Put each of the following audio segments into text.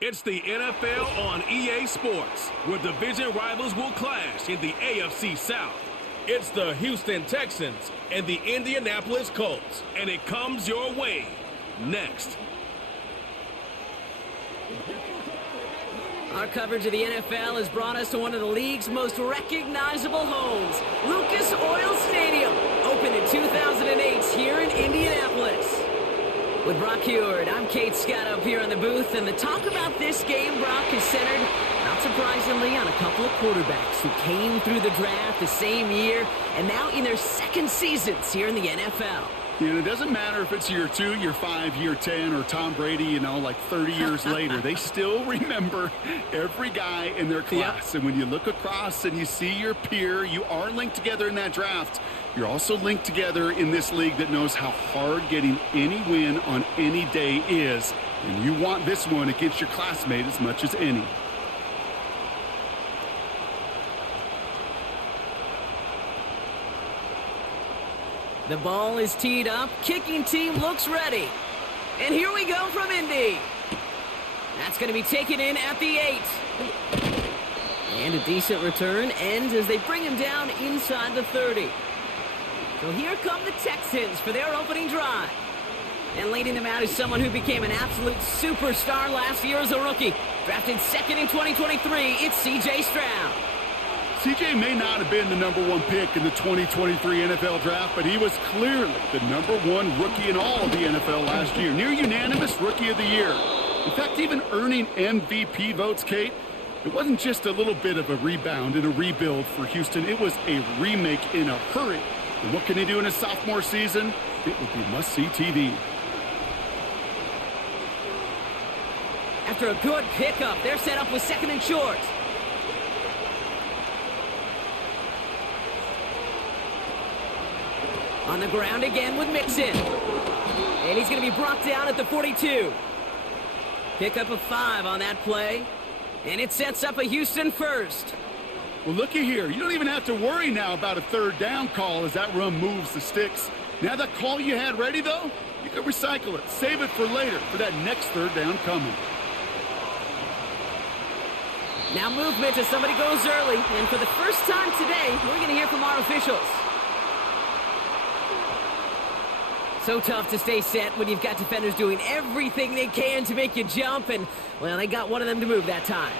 It's the NFL on EA Sports, where division rivals will clash in the AFC South. It's the Houston Texans and the Indianapolis Colts, and it comes your way next. Our coverage of the NFL has brought us to one of the league's most recognizable homes, Lucas Oil Stadium, opened in 2008 here in Indianapolis. With Brock Heward, I'm Kate Scott up here in the booth, and the talk about this game, Brock, is centered, not surprisingly, on a couple of quarterbacks who came through the draft the same year and now in their second seasons here in the NFL. And it doesn't matter if it's year 2, year 5, year 10, or Tom Brady, like 30 years later. They still remember every guy in their class. Yep. And when you look across and you see your peer, you are linked together in that draft. You're also linked together in this league that knows how hard getting any win on any day is. And you want this one against your classmate as much as any. The ball is teed up. Kicking team looks ready. And here we go from Indy. That's going to be taken in at the 8. And a decent return ends as they bring him down inside the 30. So here come the Texans for their opening drive. And leading them out is someone who became an absolute superstar last year as a rookie. Drafted second in 2023, it's C.J. Stroud. CJ may not have been the #1 pick in the 2023 NFL Draft, but he was clearly the #1 rookie in all of the NFL last year. Near unanimous Rookie of the Year. In fact, even earning MVP votes, Kate, it wasn't just a little bit of a rebound and a rebuild for Houston. It was a remake in a hurry. And what can he do in his sophomore season? It would be must-see TV. After a good pickup, they're set up with second and short. On the ground again with Mixon. And he's going to be brought down at the 42. Pickup of 5 on that play. And it sets up a Houston first. Well, looky here. You don't even have to worry now about a third down call as that run moves the sticks. Now that call you had ready, though, you can recycle it. Save it for later for that next third down coming. Now movement as somebody goes early. And for the first time today, we're going to hear from our officials. So tough to stay set when you've got defenders doing everything they can to make you jump, and, well, they got one of them to move that time.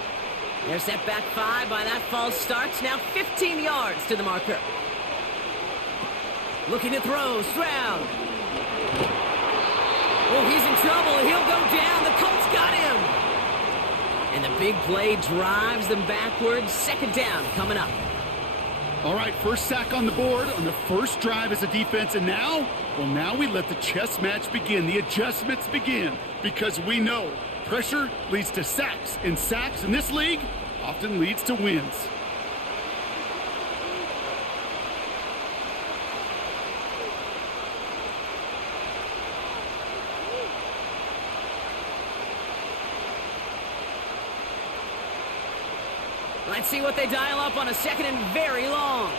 They're set back 5 by that false start. Now 15 yards to the marker. Looking to throw, Stroud. Oh, he's in trouble. He'll go down. The Colts got him. And the big play drives them backwards. Second down coming up. All right, first sack on the board on the first drive as a defense, and now, well, now we let the chess match begin, the adjustments begin, because we know pressure leads to sacks, and sacks in this league often leads to wins. Let's see what they dial up on a second and very long.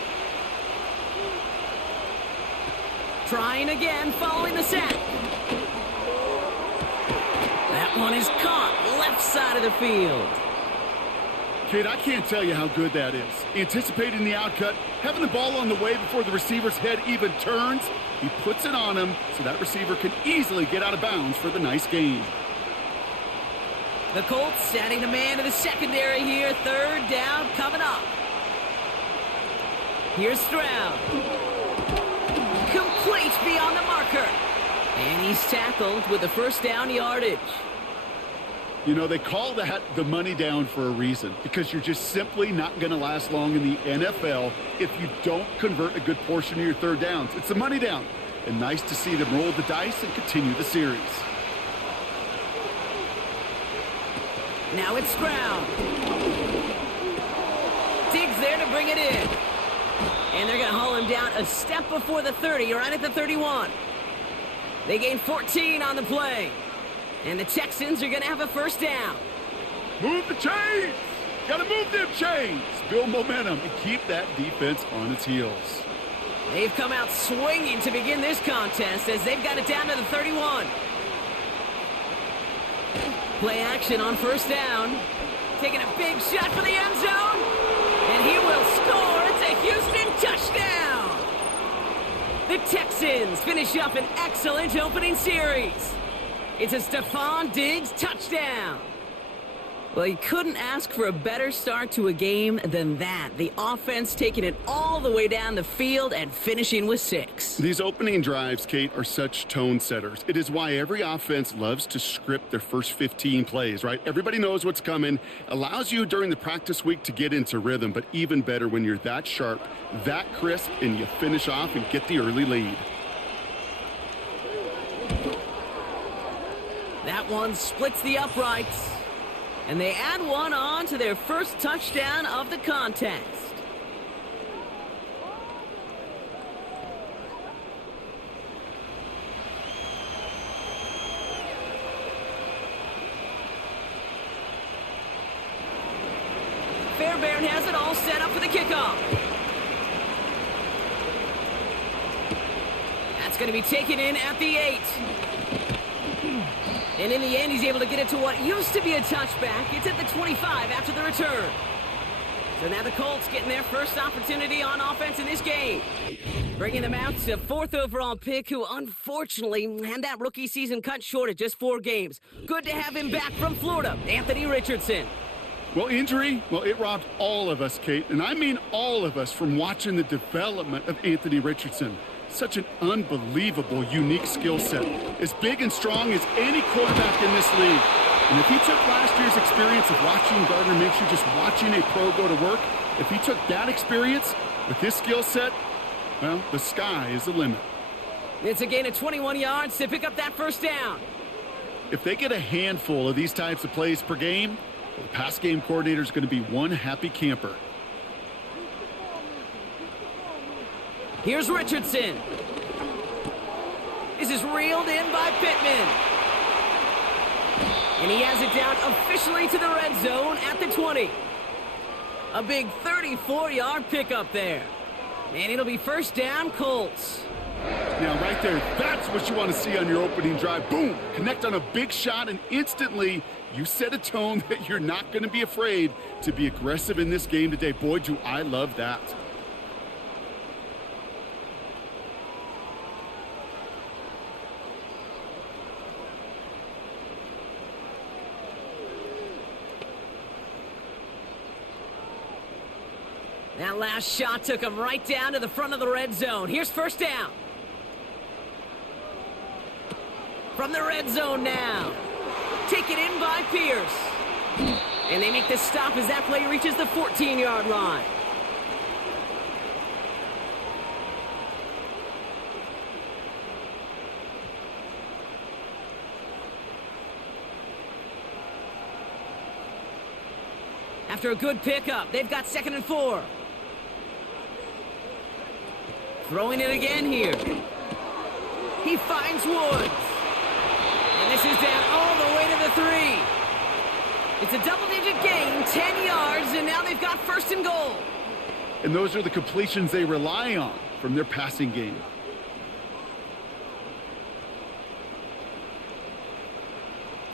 Trying again following the sack. That one is caught left side of the field. Kid, I can't tell you how good that is. Anticipating the outcut, having the ball on the way before the receiver's head even turns, he puts it on him so that receiver can easily get out of bounds for the nice gain. The Colts adding a man to the secondary here. Third down coming up. Here's Stroud. Complete beyond the marker. And he's tackled with the first down yardage. You know, they call that the money down for a reason, because you're just simply not going to last long in the NFL if you don't convert a good portion of your third downs. It's the money down. And nice to see them roll the dice and continue the series. Now it's Stroud. Diggs there to bring it in. And they're going to haul him down a step before the 30, right at the 31. They gain 14 on the play. And the Texans are going to have a first down. Move the chains! Got to move them chains! build momentum and keep that defense on its heels. They've come out swinging to begin this contest as they've got it down to the 31. Play action on first down. Taking a big shot for the end zone. And he will score. It's a Houston touchdown. The Texans finish up an excellent opening series. It's a Stephon Diggs touchdown. Well, you couldn't ask for a better start to a game than that. The offense taking it all the way down the field and finishing with 6. These opening drives, Kate, are such tone setters. It is why every offense loves to script their first 15 plays, right? Everybody knows what's coming. Allows you during the practice week to get into rhythm, but even better when you're that sharp, that crisp, and you finish off and get the early lead. That one splits the uprights. And they add one on to their first touchdown of the contest. Fairbairn has it all set up for the kickoff. That's going to be taken in at the 8. And in the end, he's able to get it to what used to be a touchback. It's at the 25 after the return. So now the Colts getting their first opportunity on offense in this game. Bringing them out to 4th overall pick, who unfortunately had that rookie season cut short at just 4 games. Good to have him back from Florida, Anthony Richardson. Well, injury, it robbed all of us, Kate, and I mean all of us, from watching the development of Anthony Richardson. Such an unbelievable, unique skill set. As big and strong as any quarterback in this league. And if he took last year's experience of watching Gardner Minshew, just watching a pro go to work, if he took that experience with his skill set, well, the sky is the limit. It's a gain of 21 yards to pick up that first down. If they get a handful of these types of plays per game, the pass game coordinator is going to be one happy camper. Here's Richardson. This is reeled in by Pittman. And he has it down officially to the red zone at the 20. A big 34-yard pickup there. And it'll be first down, Colts. Now, right there, that's what you want to see on your opening drive. Boom! Connect on a big shot, and instantly you set a tone that you're not going to be afraid to be aggressive in this game today. Boy, do I love that. That last shot took him right down to the front of the red zone. Here's first down. From the red zone now. Taken in by Pierce. And they make the stop as that play reaches the 14-yard line. After a good pickup, they've got 2nd and 4. Throwing it again here. He finds Woods. And this is down all the way to the 3. It's a double-digit gain, 10 yards, and now they've got 1st and goal. And those are the completions they rely on from their passing game.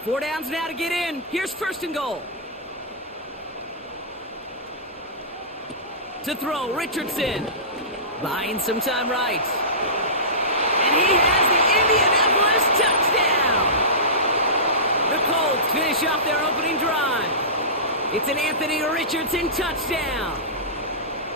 Four downs now to get in. Here's 1st and goal. To throw, Richardson. Buying some time right. And he has the Indianapolis touchdown. The Colts finish off their opening drive. It's an Anthony Richardson touchdown.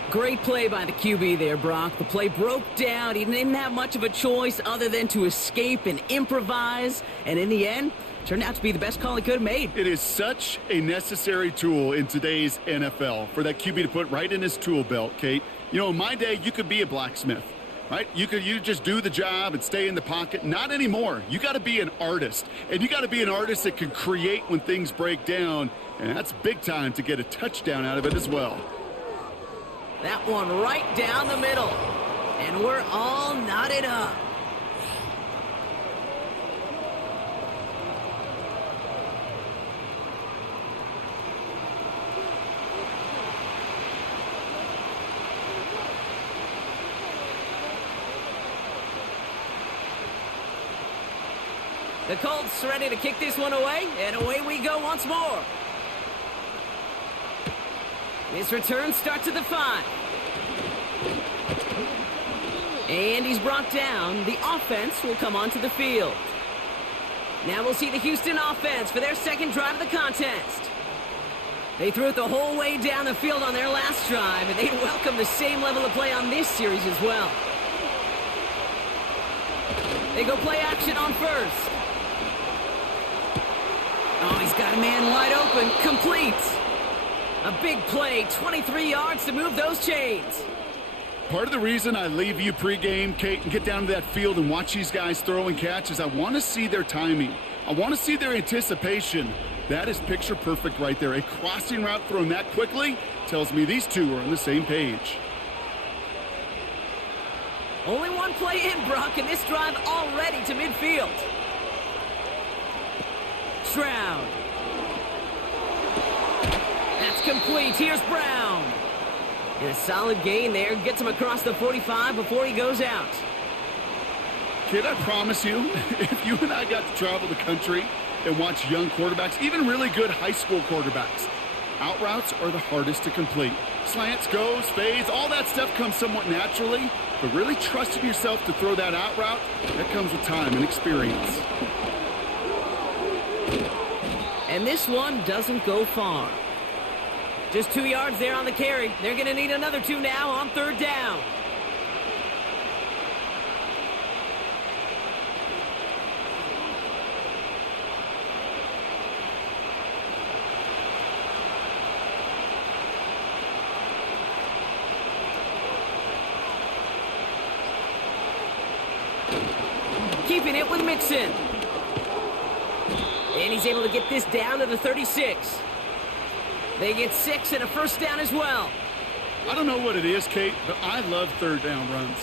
Great play by the QB there, Brock. The play broke down. He didn't have much of a choice other than to escape and improvise. And in the end, turned out to be the best call he could have made. It is such a necessary tool in today's NFL for that QB to put right in his tool belt, Kate. You know, in my day, you could be a blacksmith, right? You just do the job and stay in the pocket. Not anymore. You got to be an artist. And you got to be an artist that can create when things break down. And that's big time to get a touchdown out of it as well. That one right down the middle. And we're all knotted up. The Colts ready to kick this one away, and away we go once more. This return starts at the 5. And he's brought down. The offense will come onto the field. Now we'll see the Houston offense for their second drive of the contest. They threw it the whole way down the field on their last drive, and they welcome the same level of play on this series as well. They go play action on first. Oh, he's got a man wide open. Complete. A big play, 23 yards to move those chains. Part of the reason I leave you pregame, Kate, and get down to that field and watch these guys throw and catch is I want to see their timing. I want to see their anticipation. That is picture perfect right there. A crossing route thrown that quickly tells me these two are on the same page. Only one play in, Brock, and this drive already to midfield. Stroud. That's complete. Here's Brown. And a solid gain there. Gets him across the 45 before he goes out. Kid, I promise you, if you and I got to travel the country and watch young quarterbacks, even really good high school quarterbacks, out routes are the hardest to complete. Slants, goes, fades, all that stuff comes somewhat naturally, but really trusting yourself to throw that out route, that comes with time and experience. And this one doesn't go far. Just 2 yards there on the carry. They're going to need another 2 now on third down. Keeping it with Mixon. And he's able to get this down to the 36. They get 6 and a first down as well. I don't know what it is, Kate, but I love third down runs.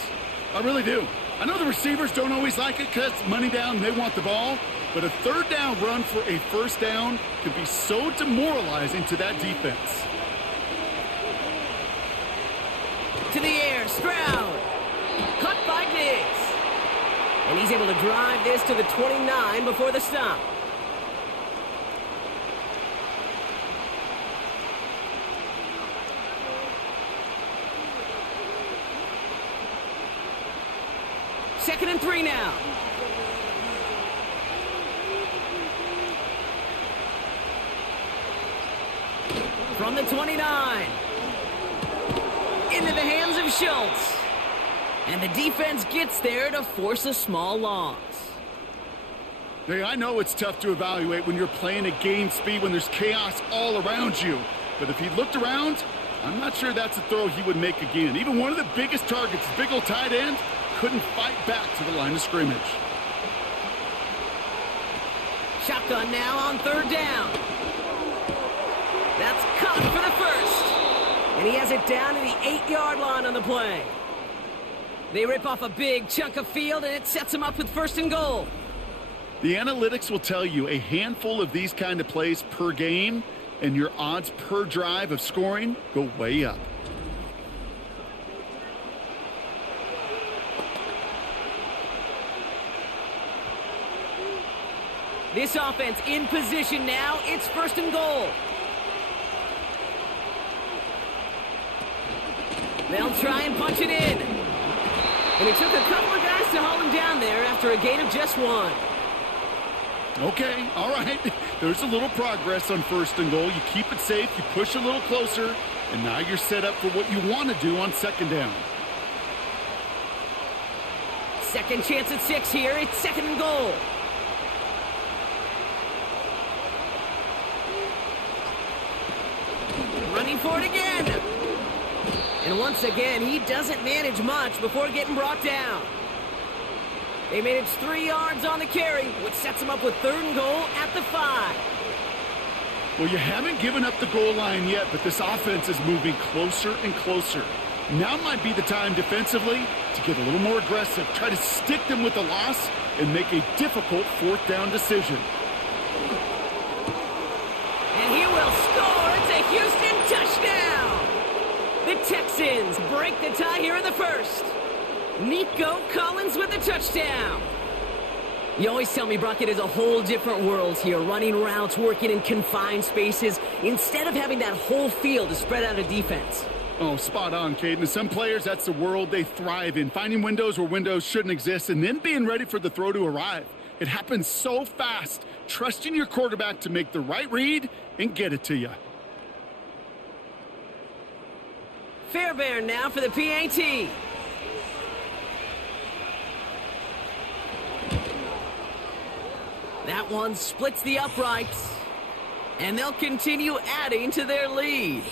I really do. I know the receivers don't always like it because money down, they want the ball. But a third down run for a first down can be so demoralizing to that defense. To the air, Stroud. Cut by Diggs. And he's able to drive this to the 29 before the stop. Second and 3 now. From the 29. Into the hands of Schultz. And the defense gets there to force a small loss. Hey, I know it's tough to evaluate when you're playing at game speed when there's chaos all around you. But if he looked around, I'm not sure that's a throw he would make again. Even one of the biggest targets, big old tight end, couldn't fight back to the line of scrimmage. Shotgun now on third down. That's caught for the first. And he has it down to the 8-yard line on the play. They rip off a big chunk of field, and it sets them up with first and goal. The analytics will tell you a handful of these kind of plays per game, and your odds per drive of scoring go way up. This offense in position now. It's first and goal. They'll try and punch it in. And it took a couple of guys to haul him down there after a gain of just 1. Okay, all right. There's a little progress on first and goal. You keep it safe, you push a little closer, and now you're set up for what you want to do on second down. Second chance at 6 here. It's second and goal. Running for it again. And once again, he doesn't manage much before getting brought down. They manage 3 yards on the carry, which sets him up with third and goal at the 5. Well, you haven't given up the goal line yet, but this offense is moving closer and closer. Now might be the time defensively to get a little more aggressive, try to stick them with the loss, and make a difficult fourth down decision. And he will score. It's a Houston touchdown. The Texans break the tie here in the first. Nico Collins with the touchdown. You always tell me, Brock, it is a whole different world here, running routes, working in confined spaces, instead of having that whole field to spread out a defense. Oh, spot on, Caden. Some players, that's the world they thrive in, finding windows where windows shouldn't exist and then being ready for the throw to arrive. It happens so fast, trusting your quarterback to make the right read and get it to you. Fairbairn now for the PAT. That one splits the uprights, and they'll continue adding to their lead.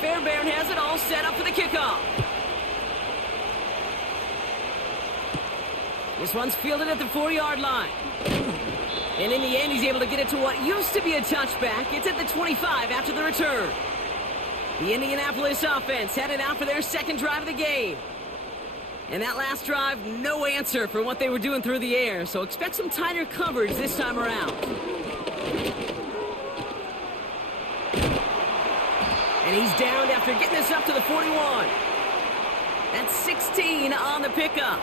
Fairbairn has it all set up for the kickoff. This one's fielded at the 4-yard line. And in the end, he's able to get it to what used to be a touchback. It's at the 25 after the return. The Indianapolis offense headed out for their second drive of the game. And that last drive, no answer for what they were doing through the air. So expect some tighter coverage this time around. And he's downed after getting this up to the 41. That's 16 on the pickup.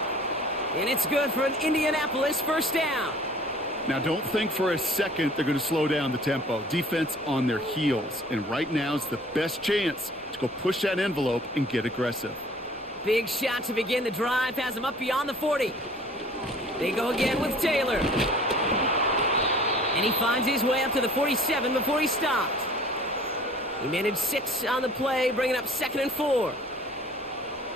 And it's good for an Indianapolis first down. Now, don't think for a second they're going to slow down the tempo. Defense on their heels. And right now is the best chance to go push that envelope and get aggressive. Big shot to begin the drive. Has him up beyond the 40. They go again with Taylor. And he finds his way up to the 47 before he stopped. He managed 6 on the play, bringing up 2nd and 4.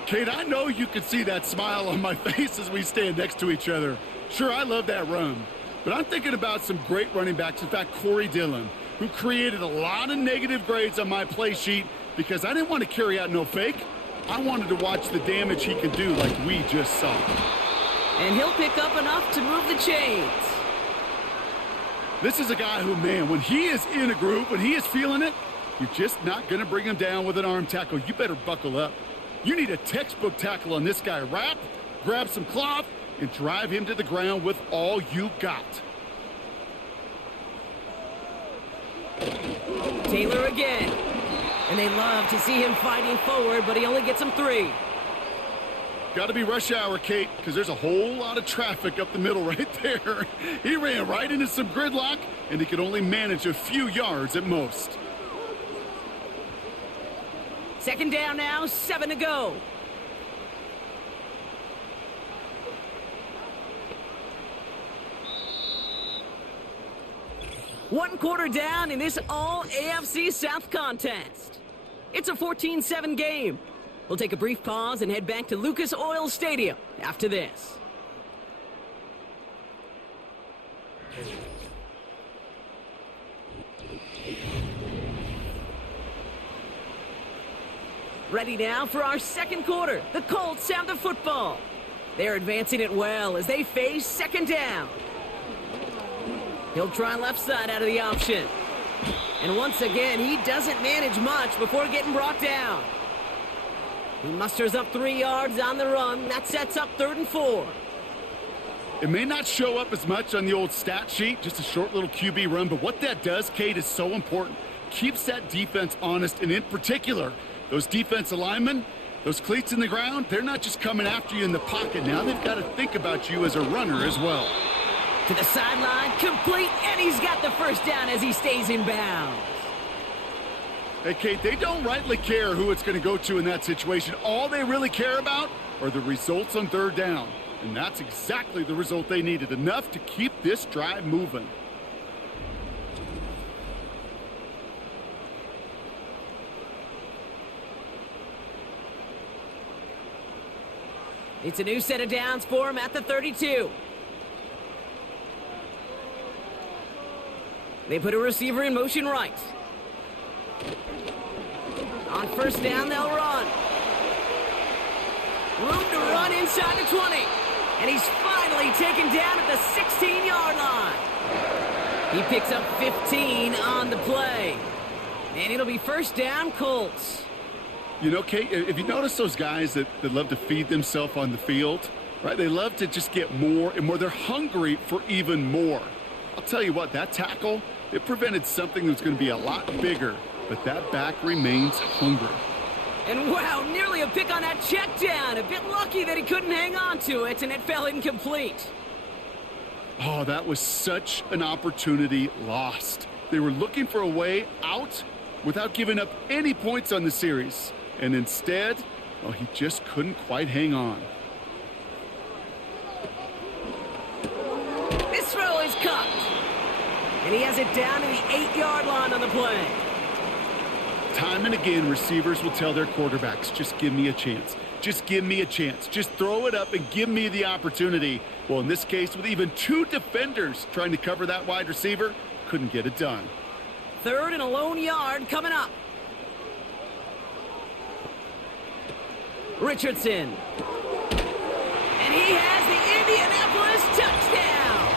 Kate, I know you can see that smile on my face as we stand next to each other. Sure, I love that run. But I'm thinking about some great running backs. In fact, Corey Dillon, who created a lot of negative grades on my play sheet because I didn't want to carry out no fake. I wanted to watch the damage he can do like we just saw. And he'll pick up enough to move the chains. This is a guy who, man, when he is in a groove, when he is feeling it, you're just not going to bring him down with an arm tackle. You better buckle up. You need a textbook tackle on this guy. Wrap, grab some cloth, and drive him to the ground with all you got. Taylor again. And they love to see him fighting forward, but he only gets him 3. Got to be rush hour, Kate, because there's a whole lot of traffic up the middle right there. He ran right into some gridlock, and he could only manage a few yards at most. 2nd down now, 7 to go. One quarter down in this all-AFC South contest. It's a 14-7 game. We'll take a brief pause and head back to Lucas Oil Stadium after this. Ready now for our second quarter. The Colts have the football. They're advancing it well as they face 2nd down. He'll try left side out of the option. And once again, he doesn't manage much before getting brought down. He musters up 3 yards on the run. That sets up 3rd and 4. It may not show up as much on the old stat sheet, just a short little QB run, but what that does, Kate, is so important. Keeps that defense honest, and in particular, those defensive linemen, those cleats in the ground, they're not just coming after you in the pocket now. They've got to think about you as a runner as well. To the sideline, complete, and he's got the first down as he stays in bounds. Hey, Kate, they don't rightly care who it's going to go to in that situation. All they really care about are the results on 3rd down. And that's exactly the result they needed, enough to keep this drive moving. It's a new set of downs for him at the 32. They put a receiver in motion right. On 1st down, they'll run. Room to run inside the 20. And he's finally taken down at the 16-yard line. He picks up 15 on the play. And it'll be 1st down, Colts. You know, Kate, if you notice those guys that love to feed themselves on the field, right? They love to just get more and more. They're hungry for even more. I'll tell you what, that tackle, it prevented something that's going to be a lot bigger, but that back remains hungry. And wow, nearly a pick on that check down. A bit lucky that he couldn't hang on to it, and it fell incomplete. Oh, that was such an opportunity lost. They were looking for a way out without giving up any points on the series. And instead, well, he just couldn't quite hang on. This throw is cut. And he has it down to the 8-yard line on the play. Time and again, receivers will tell their quarterbacks, just give me a chance. Just give me a chance. Just throw it up and give me the opportunity. Well, in this case, with even 2 defenders trying to cover that wide receiver, couldn't get it done. 3rd and a lone yard coming up. Richardson. And he has the Indianapolis touchdown.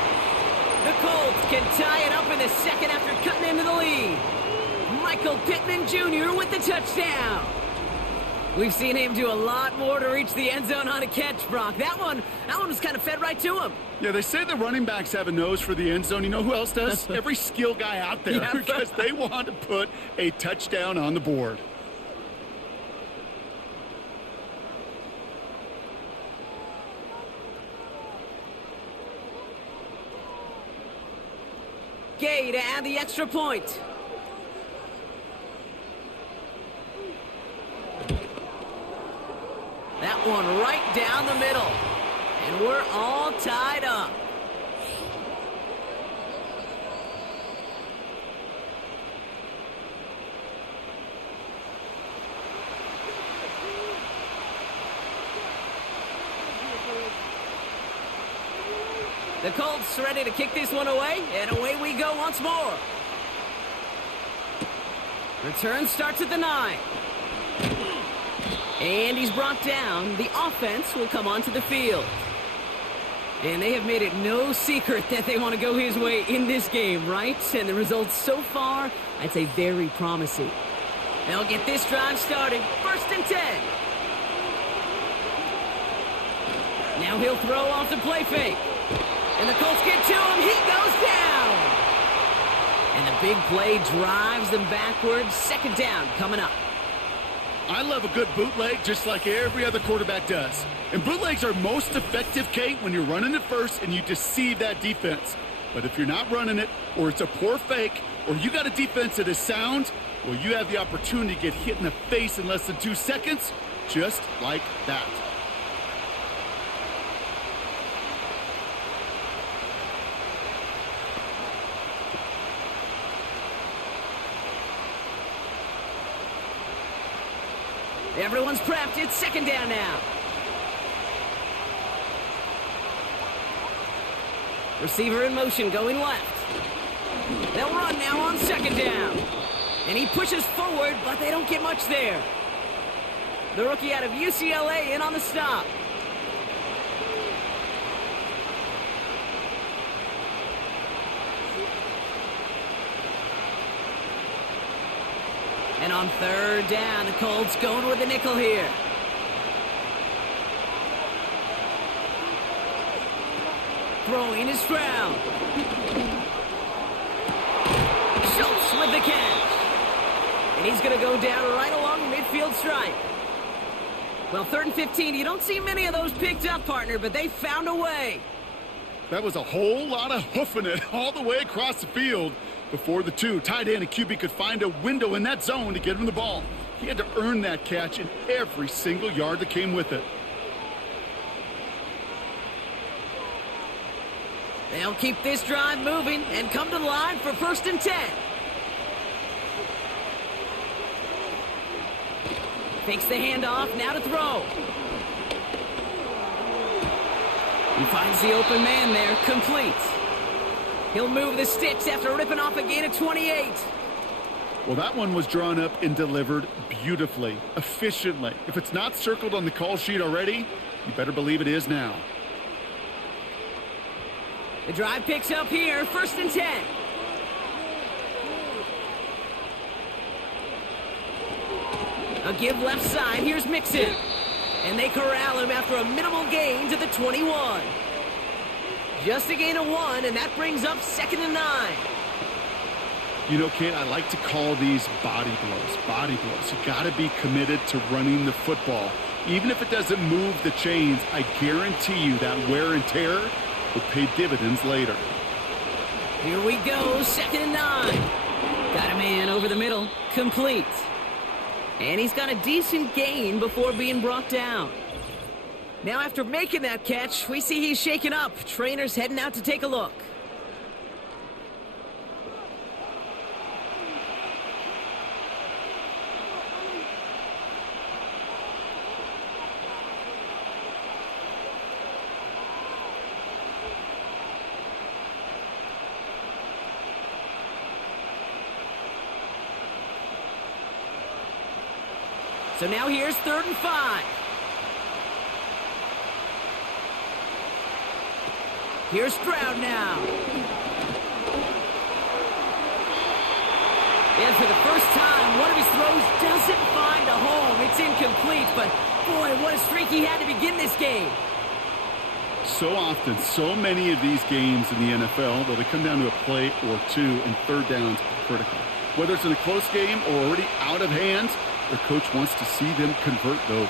The Colts can tie it up in the second after cutting into the lead. Michael Pittman Jr. with the touchdown. We've seen him do a lot more to reach the end zone on a catch, Brock. That one was kind of fed right to him. Yeah, they say the running backs have a nose for the end zone. You know who else does? Every skill guy out there, Yeah. because they want to put a touchdown on the board. Gay to add the extra point. That one right down the middle. And we're all tied up. The Colts ready to kick this one away, and away we go once more. Return starts at the 9. And he's brought down. The offense will come onto the field. And they have made it no secret that they want to go his way in this game, right? And the results so far, I'd say very promising. They'll get this drive started. 1st and 10. Now he'll throw off the play fake. And the Colts get to him. He goes down. And the big play drives them backwards. 2nd down coming up. I love a good bootleg just like every other quarterback does. And bootlegs are most effective, Kate, when you're running it first and you deceive that defense. But if you're not running it, or it's a poor fake, or you got a defense that is sound, well, you have the opportunity to get hit in the face in less than 2 seconds, just like that. Everyone's prepped. It's 2nd down now. Receiver in motion going left. They'll run now on 2nd down. And he pushes forward, but they don't get much there. The rookie out of UCLA in on the stop. And on 3rd down, the Colts going with the nickel here. Throwing is Stroud. Schultz with the catch. And he's going to go down right along the midfield stripe. Well, 3rd and 15, you don't see many of those picked up, partner, but they found a way. That was a whole lot of hoofing it all the way across the field before the 2 tight end and QB could find a window in that zone to get him the ball. He had to earn that catch in every single yard that came with it. They'll keep this drive moving and come to the line for 1st and 10. Takes the handoff, now to throw. He finds the open man there, complete. He'll move the sticks after ripping off a gain of 28. Well, that one was drawn up and delivered beautifully, efficiently. If it's not circled on the call sheet already, you better believe it is now. The drive picks up here, 1st and 10. A give left side, here's Mixon. And they corral him after a minimal gain to the 21. Just a gain of 1, and that brings up 2nd and 9. You know, Kate, I like to call these body blows. Body blows. You got to be committed to running the football. Even if it doesn't move the chains, I guarantee you that wear and tear will pay dividends later. Here we go, 2nd and 9. Got a man over the middle, complete. And he's got a decent gain before being brought down. Now after making that catch, we see he's shaken up. Trainer's heading out to take a look. So now here's 3rd and 5. Here's Stroud now. And for the first time, one of his throws doesn't find a home. It's incomplete, but boy, what a streak he had to begin this game. So often, so many of these games in the NFL, though they come down to a play or two, and third downs are critical. Whether it's in a close game or already out of hand, their coach wants to see them convert those.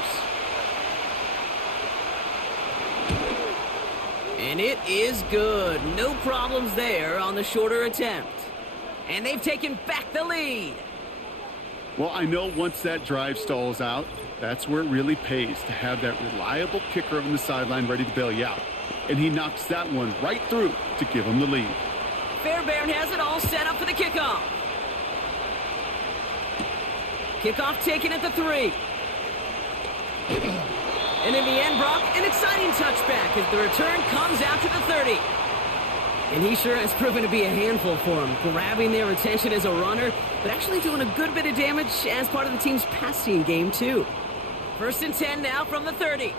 And it is good. No problems there on the shorter attempt. And they've taken back the lead. Well, I know once that drive stalls out, that's where it really pays to have that reliable kicker on the sideline ready to bail you out. And he knocks that one right through to give him the lead. Fairbairn has it all set up for the kickoff. Kickoff taken at the 3. And in the end, Brock, an exciting touchback as the return comes out to the 30. And he sure has proven to be a handful for him, grabbing their attention as a runner, but actually doing a good bit of damage as part of the team's passing game, too. 1st and 10 now from the 30.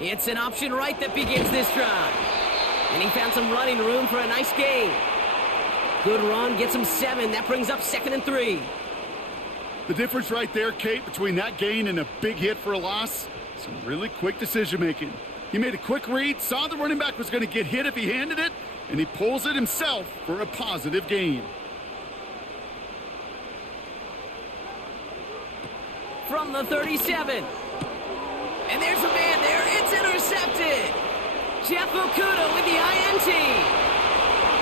It's an option right that begins this drive. And he found some running room for a nice gain. Good run, gets him 7. That brings up 2nd and 3. The difference right there, Kate, between that gain and a big hit for a loss, some really quick decision-making. He made a quick read, saw the running back was going to get hit if he handed it, and he pulls it himself for a positive gain. From the 37. And there's a man there. It's intercepted. Jeff Okuda with the INT.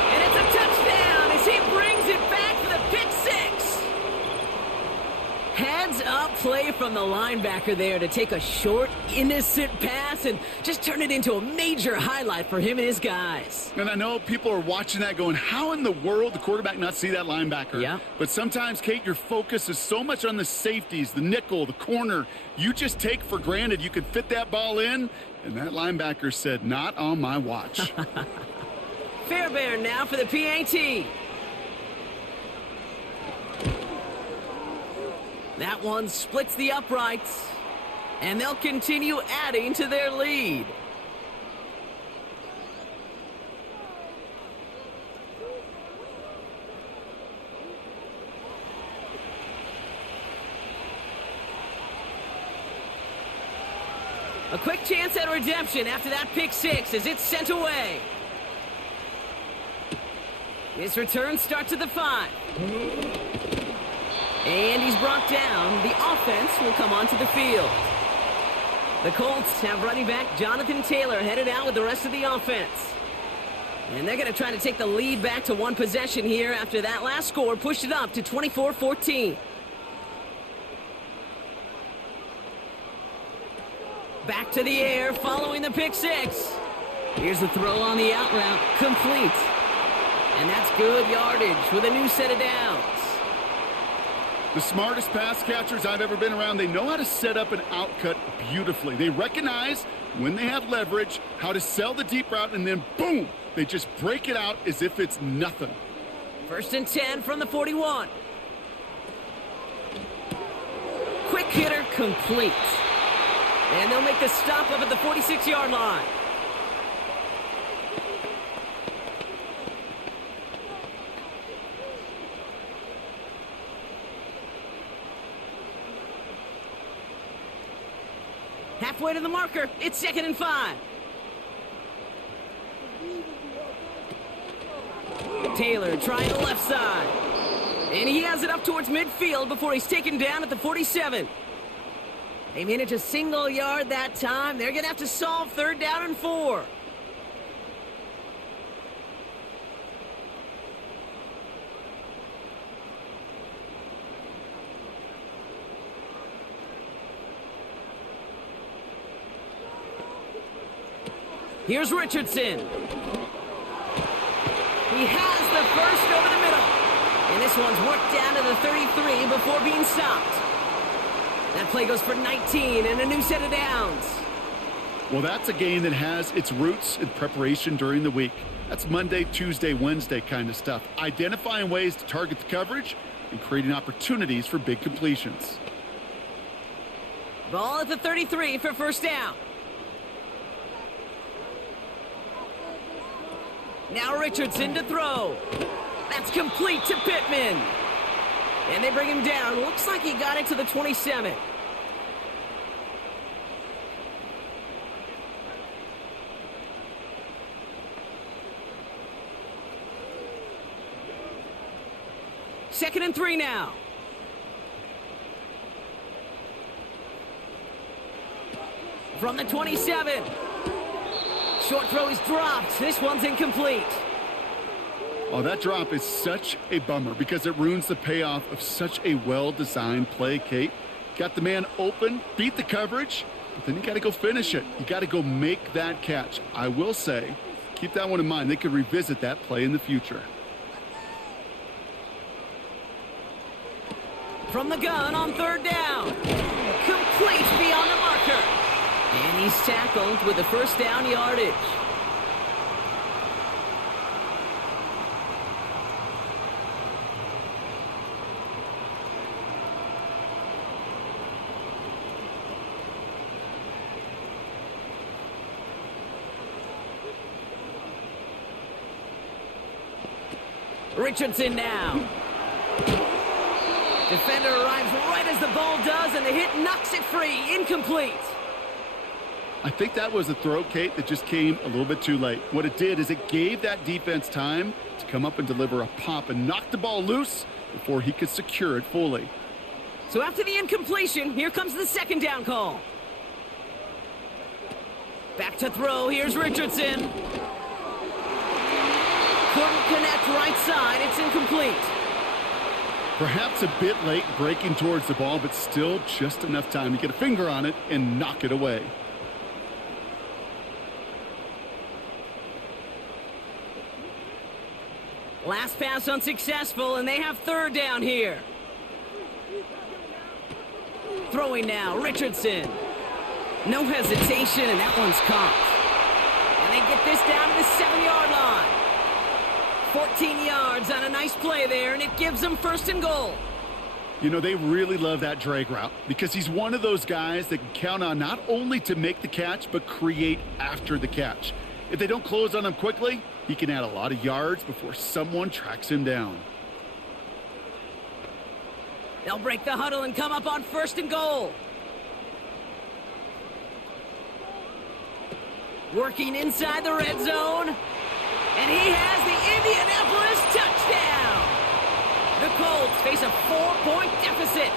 And it's a touchdown as he brings it back for the pick 6. Heads-up play from the linebacker there to take a short, innocent pass and just turn it into a major highlight for him and his guys. And I know people are watching that going, how in the world did the quarterback not see that linebacker? Yeah. But sometimes, Kate, your focus is so much on the safeties, the nickel, the corner. You just take for granted you could fit that ball in, and that linebacker said, not on my watch. Fairbairn now for the PAT. That one splits the uprights, and they'll continue adding to their lead. A quick chance at redemption after that pick 6 as it's sent away. This return starts at the 5. And he's brought down. The offense will come onto the field. The Colts have running back Jonathan Taylor headed out with the rest of the offense. And they're going to try to take the lead back to one possession here after that last score pushed it up to 24-14. Back to the air following the pick 6. Here's the throw on the out route. Complete. And that's good yardage with a new set of downs. The smartest pass catchers I've ever been around, they know how to set up an outcut beautifully. They recognize when they have leverage, how to sell the deep route, and then boom, they just break it out as if it's nothing. 1st and 10 from the 41. Quick hitter complete. And they'll make the stop up at the 46-yard line. Halfway to the marker. It's 2nd and 5. Taylor trying the left side. And he has it up towards midfield before he's taken down at the 47. They managed a single yard that time. They're going to have to solve 3rd down and 4. Here's Richardson. He has the first over the middle. And this one's worked down to the 33 before being stopped. That play goes for 19 and a new set of downs. Well, that's a game that has its roots in preparation during the week. That's Monday, Tuesday, Wednesday kind of stuff. Identifying ways to target the coverage and creating opportunities for big completions. Ball at the 33 for 1st down. Now Richardson to throw. That's complete to Pittman. And they bring him down. Looks like he got it to the 27. Second and 3 now. From the 27. Short throw is dropped. This one's incomplete. Oh, that drop is such a bummer because it ruins the payoff of such a well-designed play, Kate. Got the man open, beat the coverage, but then you got to go finish it. You got to go make that catch. I will say, keep that one in mind. They could revisit that play in the future. From the gun on 3rd down. Complete beyond the marker. And he's tackled with the 1st down yardage. Richardson now. Defender arrives right as the ball does, and the hit knocks it free. Incomplete. I think that was a throw, Kate, that just came a little bit too late. What it did is it gave that defense time to come up and deliver a pop and knock the ball loose before he could secure it fully. So after the incompletion, here comes the 2nd down call. Back to throw. Here's Richardson. Couldn't connect right side. It's incomplete. Perhaps a bit late breaking towards the ball, but still just enough time to get a finger on it and knock it away. Last pass unsuccessful, and they have 3rd down here. Throwing now, Richardson. No hesitation, and that one's caught. And they get this down to the 7-yard line. 14 yards on a nice play there, and it gives them 1st and goal. You know, they really love that drag route because he's one of those guys that can count on not only to make the catch, but create after the catch. If they don't close on him quickly, he can add a lot of yards before someone tracks him down. They'll break the huddle and come up on 1st and goal. Working inside the red zone. And he has the Indianapolis touchdown. The Colts face a 4-point deficit.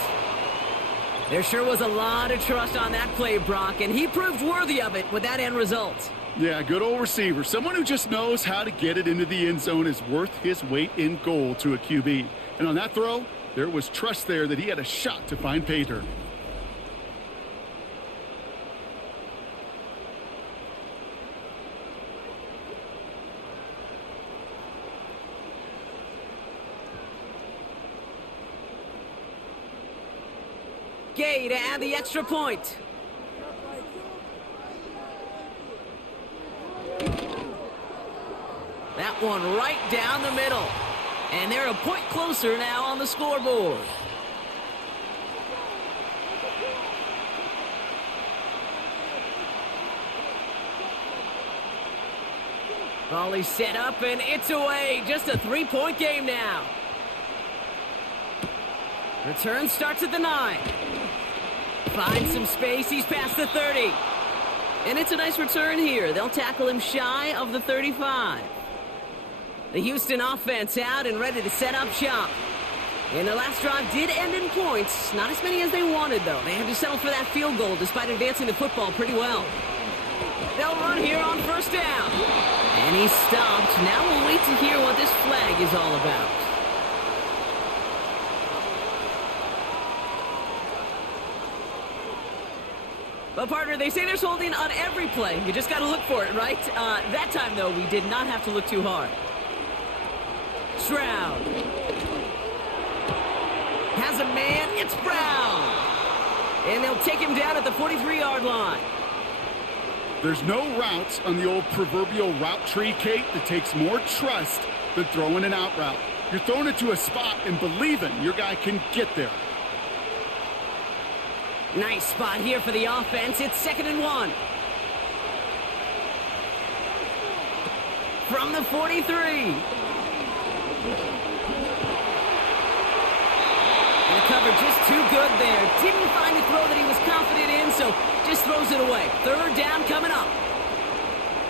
There sure was a lot of trust on that play, Brock, and he proved worthy of it with that end result. Yeah, good old receiver. Someone who just knows how to get it into the end zone is worth his weight in gold to a QB. And on that throw, there was trust there that he had a shot to find pay dirt. Gay to add the extra point. That one right down the middle. And they're a point closer now on the scoreboard. Volley set up, and it's away. Just a 3-point game now. Return starts at the 9. Finds some space. He's past the 30. And it's a nice return here. They'll tackle him shy of the 35. The Houston offense out and ready to set up shop. And their last drive did end in points. Not as many as they wanted, though. They had to settle for that field goal despite advancing the football pretty well. They'll run here on first down. And he's stopped. Now we'll wait to hear what this flag is all about. But, partner, they say there's holding on every play. You just got to look for it, right? That time, though, we did not have to look too hard. Stroud. Has a man. It's Brown. And they'll take him down at the 43-yard line. There's no routes on the old proverbial route tree, Kate, that takes more trust than throwing an out route. You're throwing it to a spot and believing your guy can get there. Nice spot here for the offense. It's 2nd and 1. From the 43. And the cover just too good there. Didn't find the throw that he was confident in, so just throws it away. 3rd down coming up.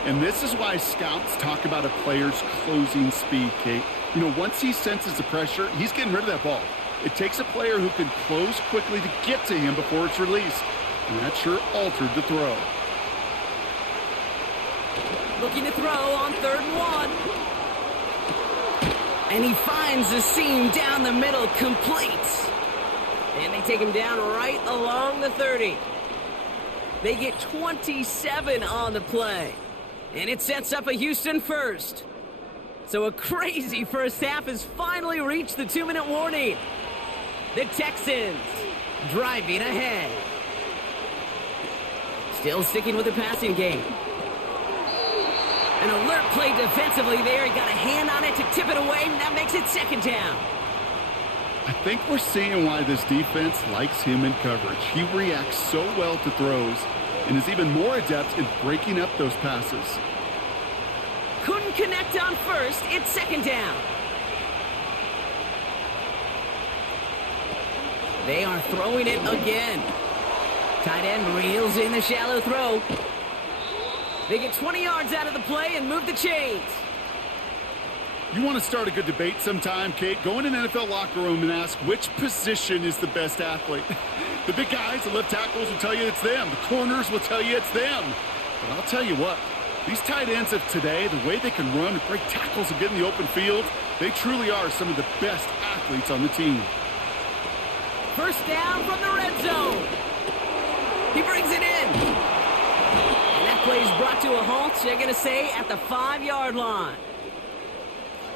And this is why scouts talk about a player's closing speed, Kate. You know, once he senses the pressure, he's getting rid of that ball. It takes a player who can close quickly to get to him before it's released. And that sure altered the throw. Looking to throw on 3rd and 1. And he finds the seam down the middle, complete. And they take him down right along the 30. They get 27 on the play. And it sets up a Houston first. So a crazy first half has finally reached the 2-minute warning. The Texans driving ahead. Still sticking with the passing game. An alert play defensively there. He got a hand on it to tip it away, and that makes it 2nd down. I think we're seeing why this defense likes him in coverage. He reacts so well to throws and is even more adept in breaking up those passes. Couldn't connect on first. It's 2nd down. They are throwing it again. Tight end reels in the shallow throw. They get 20 yards out of the play and move the chains. You want to start a good debate sometime, Kate? Go in an NFL locker room and ask which position is the best athlete. The big guys, the left tackles will tell you it's them. The corners will tell you it's them. But I'll tell you what, these tight ends of today, the way they can run and break tackles and get in the open field, they truly are some of the best athletes on the team. First down from the red zone. He brings it in. And that play is brought to a halt, they're going to say, at the 5-yard line.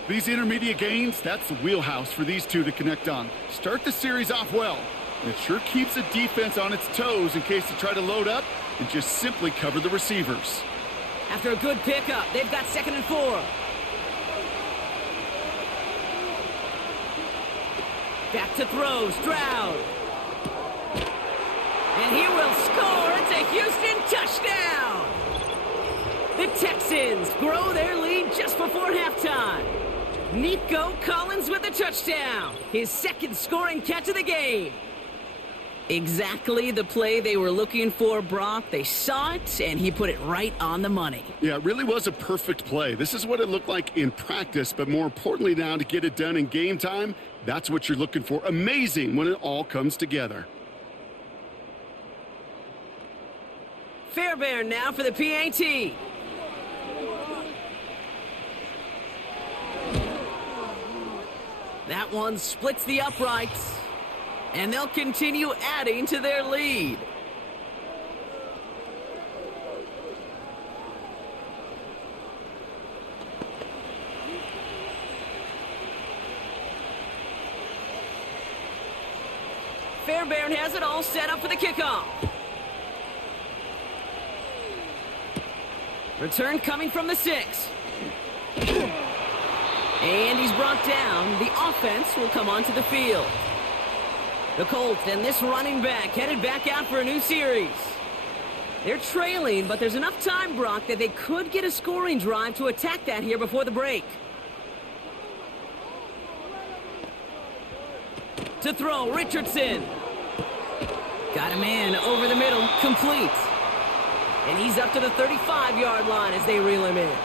These intermediate gains, that's the wheelhouse for these two to connect on. Start the series off well. It sure keeps the defense on its toes in case they try to load up and just simply cover the receivers. After a good pickup, they've got 2nd and 4. Back to throw, Stroud. And he will score. It's a Houston touchdown. The Texans grow their lead just before halftime. Nico Collins with a touchdown. His 2nd scoring catch of the game. Exactly the play they were looking for, Brock. They saw it, and he put it right on the money. Yeah, it really was a perfect play. This is what it looked like in practice, but more importantly now to get it done in game time, that's what you're looking for. Amazing when it all comes together. Fairbairn now for the PAT. That one splits the uprights. And they'll continue adding to their lead. Fairbairn has it all set up for the kickoff. Return coming from the 6. And he's brought down. The offense will come onto the field. The Colts and this running back headed back out for a new series. They're trailing, but there's enough time, Brock, that they could get a scoring drive to attack that here before the break. To throw, Richardson. Got a man over the middle, complete. And he's up to the 35-yard line as they reel him in.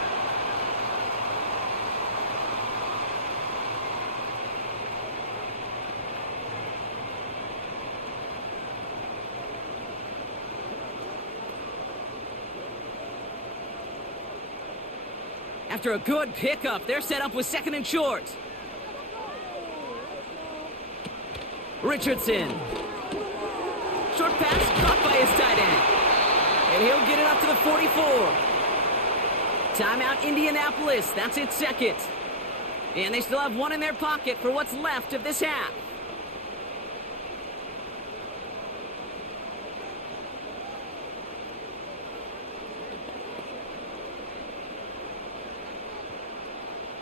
After a good pickup, they're set up with 2nd and short. Richardson. Short pass caught by his tight end. And he'll get it up to the 44. Timeout Indianapolis. That's its 2nd. And they still have 1 in their pocket for what's left of this half.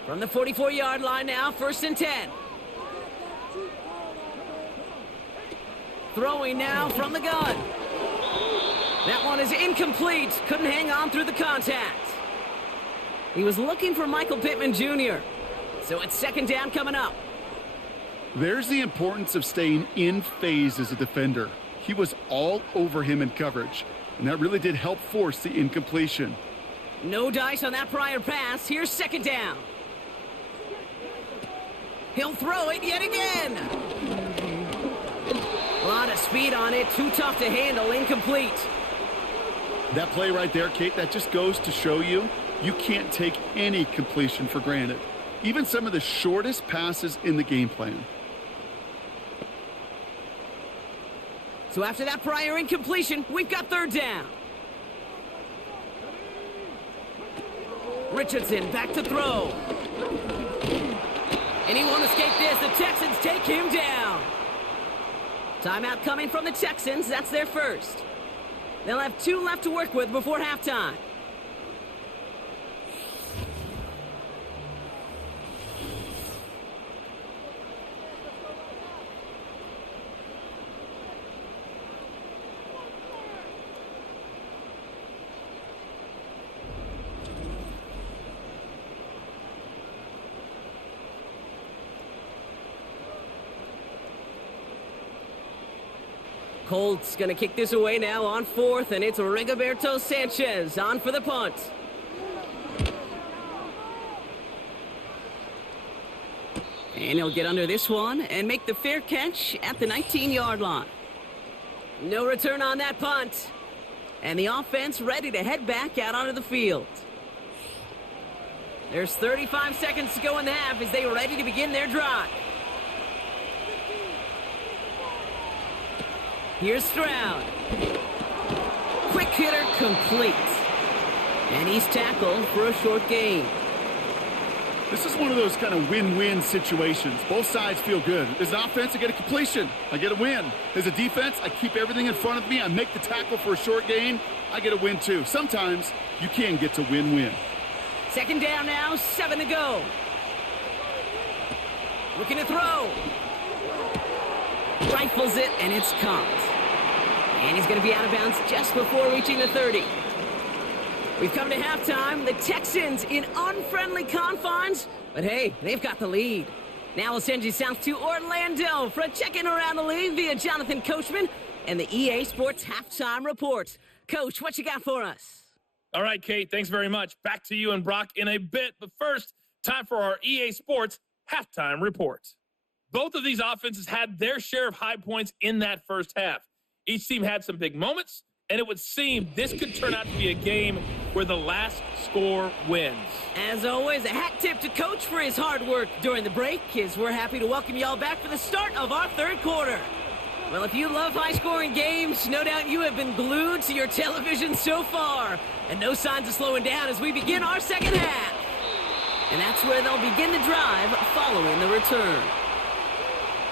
From the 44-yard line now, 1st and 10. Throwing now from the gun. That one is incomplete. Couldn't hang on through the contact. He was looking for Michael Pittman Jr. So it's 2nd down coming up. There's the importance of staying in phase as a defender. He was all over him in coverage, and that really did help force the incompletion. No dice on that prior pass. Here's 2nd down. He'll throw it yet again. A lot of speed on it. Too tough to handle. Incomplete. That play right there, Kate, that just goes to show you can't take any completion for granted. Even some of the shortest passes in the game plan. So after that prior incompletion, we've got 3rd down. Richardson back to throw. And he won't escape this. The Texans take him down. Timeout coming from the Texans. That's their 1st. They'll have 2 left to work with before halftime. Colts going to kick this away now on 4th, and it's Rigoberto Sanchez on for the punt. And he'll get under this one and make the fair catch at the 19-yard line. No return on that punt. And the offense ready to head back out onto the field. There's 35 seconds to go in the half as they are ready to begin their drive. Here's Stroud. Quick hitter complete. And he's tackled for a short gain. This is one of those kind of win-win situations. Both sides feel good. As an offense, I get a completion. I get a win. As a defense, I keep everything in front of me. I make the tackle for a short gain. I get a win, too. Sometimes you can get to win-win. 2nd down now, 7 to go. Looking to throw. Rifles it, and it's caught. And he's going to be out of bounds just before reaching the 30. We've come to halftime. The Texans in unfriendly confines. But hey, they've got the lead. Now we'll send you south to Orlando for a check-in around the league via Jonathan Coachman and the EA Sports Halftime Report. Coach, what you got for us? All right, Kate, thanks very much. Back to you and Brock in a bit. But first, time for our EA Sports Halftime Report. Both of these offenses had their share of high points in that first half. Each team had some big moments, and it would seem this could turn out to be a game where the last score wins. As always, a hat tip to Coach for his hard work during the break, as we're happy to welcome y'all back for the start of our 3rd quarter. Well, if you love high-scoring games, no doubt you have been glued to your television so far. And no signs of slowing down as we begin our 2nd half. And that's where they'll begin the drive following the return.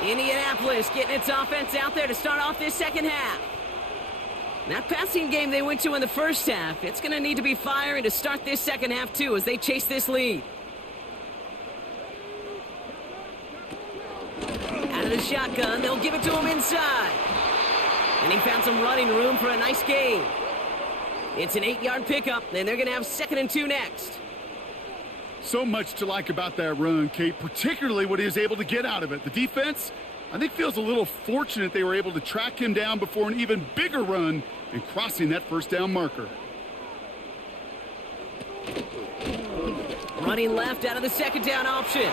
Indianapolis getting its offense out there to start off this 2nd half. That passing game they went to in the first half, it's going to need to be firing to start this 2nd half, too, as they chase this lead. Out of the shotgun, they'll give it to him inside. And he found some running room for a nice gain. It's an 8-yard pickup, and they're going to have 2nd and 2 next. So much to like about that run, Kate, particularly what he was able to get out of it. The defense, I think feels a little fortunate they were able to track him down before an even bigger run and crossing that first down marker. Running left out of the second down option.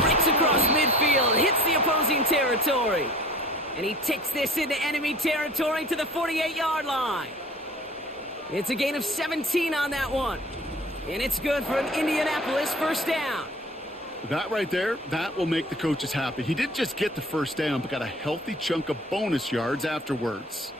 Breaks across midfield, hits the opposing territory. And he takes this into enemy territory to the 48-yard line. It's a gain of 17 on that one. And it's good for an Indianapolis first down. That right there, that will make the coaches happy. He didn't just get the first down, but got a healthy chunk of bonus yards afterwards.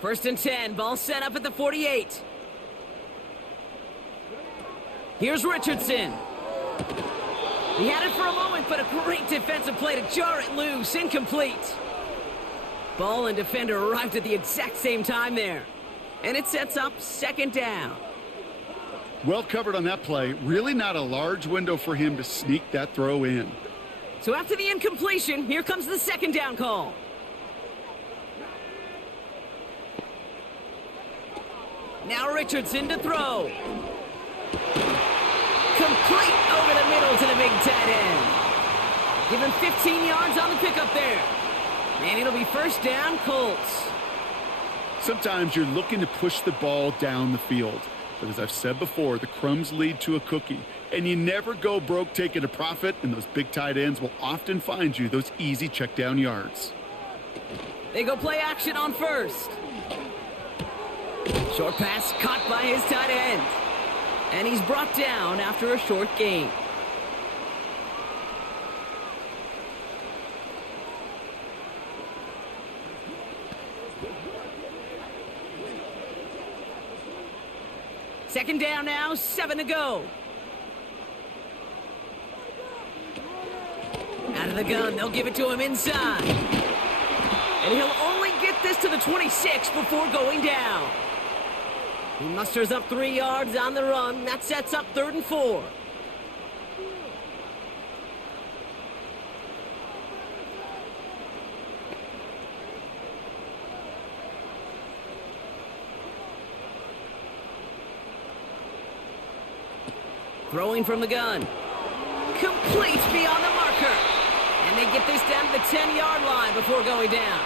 First and 10, ball set up at the 48. Here's Richardson. He had it for a moment, but a great defensive play to jar it loose. Incomplete. Ball and defender arrived at the exact same time there. And it sets up second down. Well covered on that play. Really not a large window for him to sneak that throw in. So after the incompletion, here comes the second down call. Now Richardson to throw. Complete over the middle to the big tight end. Give him 15 yards on the pickup there. And it'll be first down, Colts. Sometimes you're looking to push the ball down the field. But as I've said before, the crumbs lead to a cookie. And you never go broke taking a profit, and those big tight ends will often find you those easy check down yards. They go play action on first. Short pass caught by his tight end. And he's brought down after a short gain. Second down now, 7 to go. Out of the gun, they'll give it to him inside. And he'll only get this to the 26 before going down. He musters up 3 yards on the run. That sets up 3rd and 4. Throwing from the gun. Complete beyond the marker. And they get this down to the 10-yard line before going down.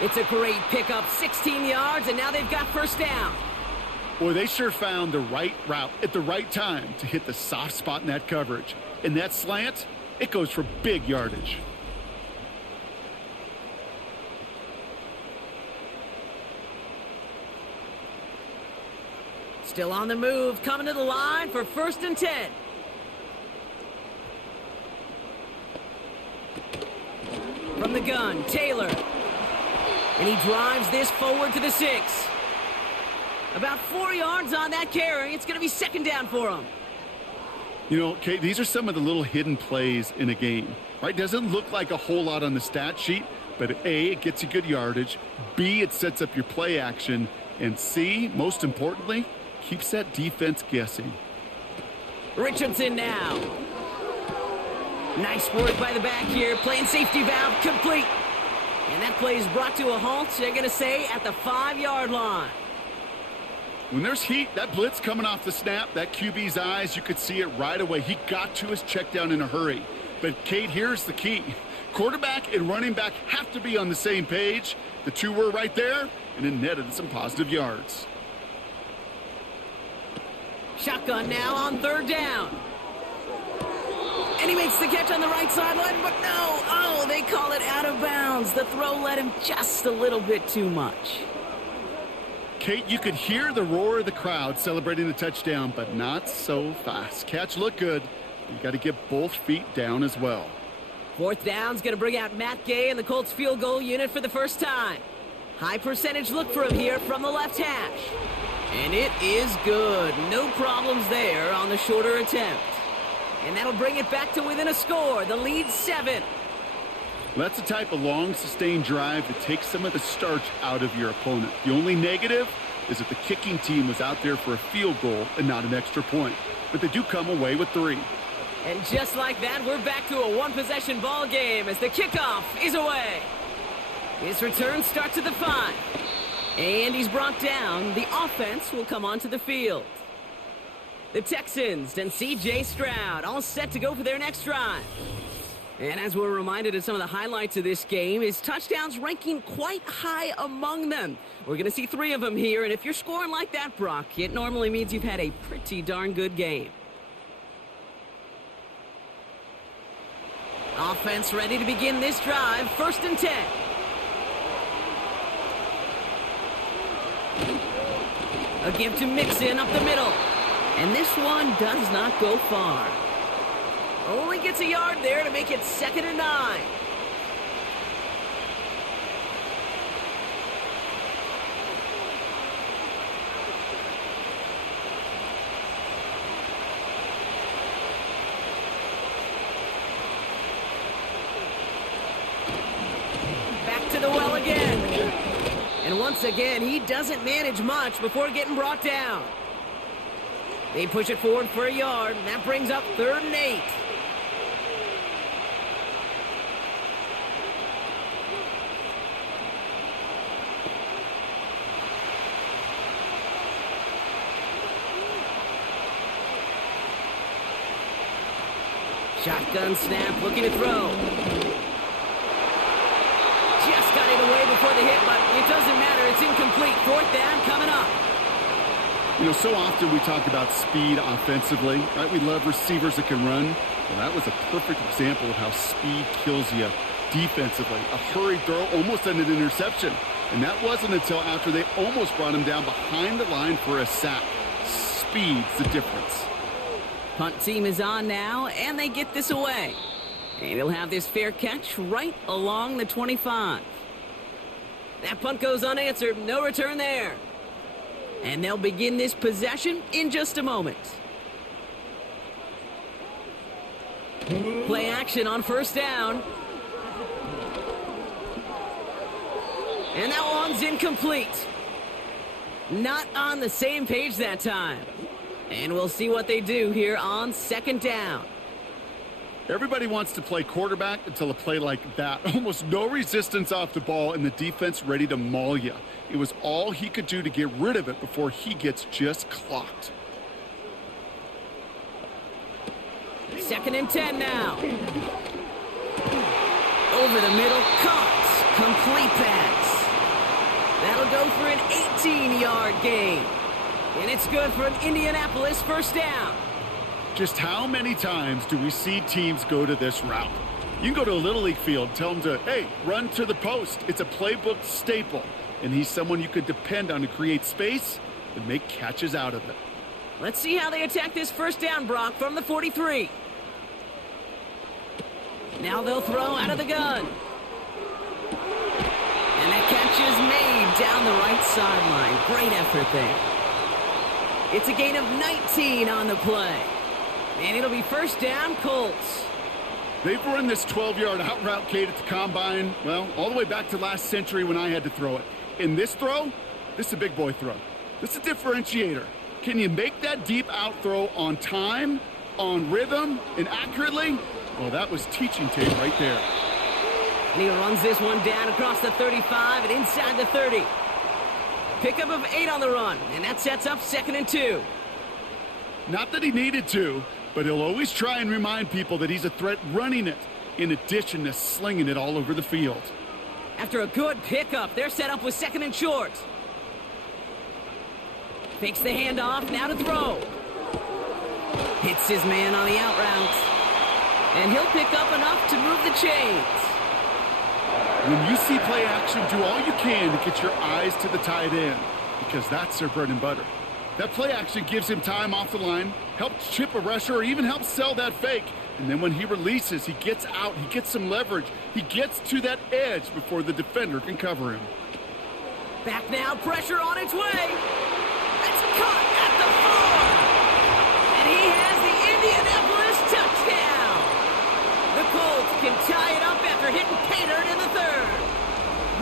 It's a great pickup, 16 yards, and now they've got first down. Boy, they sure found the right route at the right time to hit the soft spot in that coverage. And that slant, it goes for big yardage. Still on the move, coming to the line for first and 10. From the gun, Taylor. And he drives this forward to the 6. About 4 yards on that carry. It's going to be second down for him. You know, Kate, these are some of the little hidden plays in a game, right? Doesn't look like a whole lot on the stat sheet, but A, it gets you good yardage. B, it sets up your play action. And C, most importantly, keeps that defense guessing. Richardson now. Nice work by the back here. Playing safety valve complete. And that play is brought to a halt, they're going to say, at the 5-yard line. When there's heat, that blitz coming off the snap, that QB's eyes, you could see it right away. He got to his check down in a hurry. But, Kate, here's the key. Quarterback and running back have to be on the same page. The two were right there, and it netted some positive yards. Shotgun now on 3rd down. And he makes the catch on the right sideline, but no. Oh, they call it out of bounds. The throw led him just a little bit too much. Kate, you could hear the roar of the crowd celebrating the touchdown, but not so fast. Catch looked good. You got to get both feet down as well. 4th down's going to bring out Matt Gay and the Colts field goal unit for the first time. High percentage look for him here from the left hash. And it is good. No problems there on the shorter attempt. And that'll bring it back to within a score. The lead's 7. That's the type of long, sustained drive that takes some of the starch out of your opponent. The only negative is that the kicking team was out there for a field goal and not an extra point. But they do come away with 3. And just like that, we're back to a one-possession ball game as the kickoff is away. His return starts at the 5. And he's brought down. The offense will come onto the field. The Texans and C.J. Stroud all set to go for their next drive. And as we're reminded of some of the highlights of this game, his touchdowns ranking quite high among them. We're going to see 3 of them here, and if you're scoring like that, Brock, it normally means you've had a pretty darn good game. Offense ready to begin this drive. 1st and 10. A give to Mixon up the middle. And this one does not go far. Only gets a yard there to make it 2nd and 9. Back to the well again. And once again, he doesn't manage much before getting brought down. They push it forward for a yard, and that brings up 3rd and 8. Shotgun snap, looking to throw. Just got it away before the hit, but it doesn't matter. It's incomplete. 4th down coming up. You know, so often we talk about speed offensively, right? We love receivers that can run. Well, that was a perfect example of how speed kills you defensively. A hurried throw almost ended an interception. And that wasn't until after they almost brought him down behind the line for a sack. Speed's the difference. Punt team is on now, and they get this away. And he'll have this fair catch right along the 25. That punt goes unanswered. No return there. And they'll begin this possession in just a moment. Play action on 1st down. And that one's incomplete. Not on the same page that time. And we'll see what they do here on 2nd down. Everybody wants to play quarterback until a play like that. Almost no resistance off the ball and the defense ready to maul you. It was all he could do to get rid of it before he gets just clocked. 2nd and 10 now. Over the middle, caught. Complete pass. That'll go for an 18-yard gain. And it's good for an Indianapolis 1st down. Just how many times do we see teams go to this route? You can go to a Little League field, tell them to, hey, run to the post. It's a playbook staple. And he's someone you could depend on to create space and make catches out of it. Let's see how they attack this 1st down, Brock, from the 43. Now they'll throw out of the gun. And that catch is made down the right sideline. Great effort there. It's a gain of 19 on the play. And it'll be 1st down, Colts. They've run this 12-yard out route, Kate, at the combine, well, all the way back to last century when I had to throw it. In this throw, this is a big boy throw. This is a differentiator. Can you make that deep out throw on time, on rhythm, and accurately? Well, that was teaching tape right there. And he runs this one down across the 35 and inside the 30. Pickup of 8 on the run, and that sets up 2nd and 2. Not that he needed to, but he'll always try and remind people that he's a threat running it, in addition to slinging it all over the field. After a good pickup, they're set up with 2nd and short. Fakes the handoff, now to throw. Hits his man on the out route. And he'll pick up enough to move the chains. When you see play action, do all you can to get your eyes to the tight end, because that's their bread and butter. That play action gives him time off the line, helps chip a rusher, or even helps sell that fake. And then when he releases, he gets out, he gets some leverage. He gets to that edge before the defender can cover him. Back now, pressure on its way. That's caught at the 4. And he has the Indianapolis touchdown. The Colts can tie it up after hitting pay dirt in the 3rd.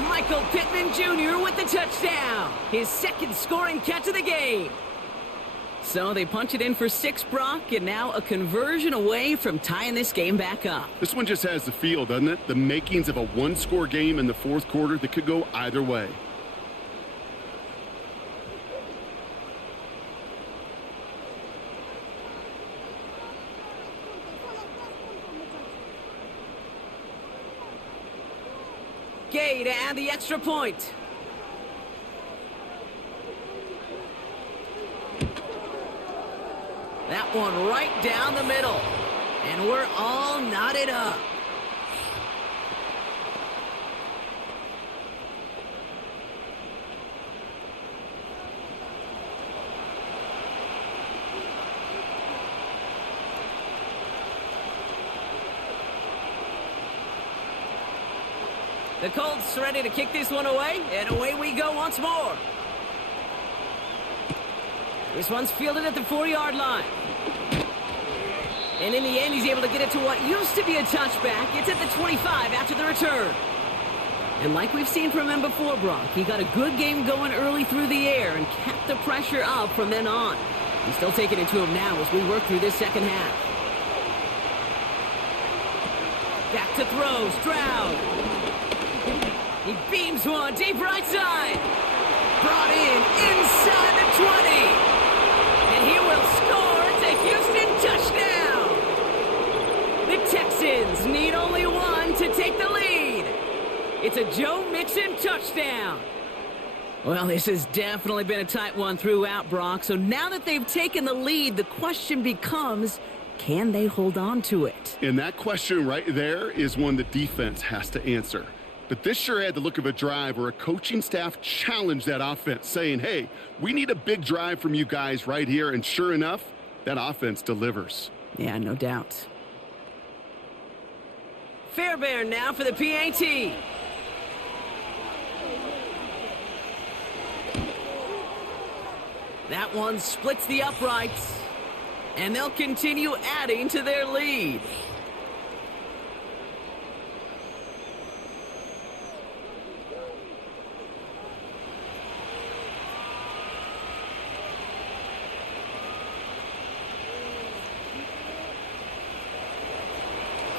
Michael Pittman Jr. with the touchdown. His 2nd scoring catch of the game. So they punch it in for 6, Brock, and now a conversion away from tying this game back up. This one just has the feel, doesn't it? The makings of a one-score game in the fourth quarter that could go either way. Gay to add the extra point. That one right down the middle. And we're all knotted up. The Colts ready to kick this one away, and away we go once more. This one's fielded at the 4-yard line. And in the end, he's able to get it to what used to be a touchback. It's at the 25 after the return. And like we've seen from him before, Brock, he got a good game going early through the air and kept the pressure up from then on. He's still taking it to him now as we work through this second half. Back to throw, Stroud. He beams one deep right side. Brought in inside the 20. And he will score. It's a Houston touchdown. The Texans need only one to take the lead. It's a Joe Mixon touchdown. Well, this has definitely been a tight one throughout, Brock. So now that they've taken the lead, the question becomes, can they hold on to it? And that question right there is one the defense has to answer. But this sure had the look of a drive where a coaching staff challenged that offense, saying, hey, we need a big drive from you guys right here. And sure enough, that offense delivers. Yeah, no doubt. Fairbairn now for the PAT. That one splits the uprights, and they'll continue adding to their lead.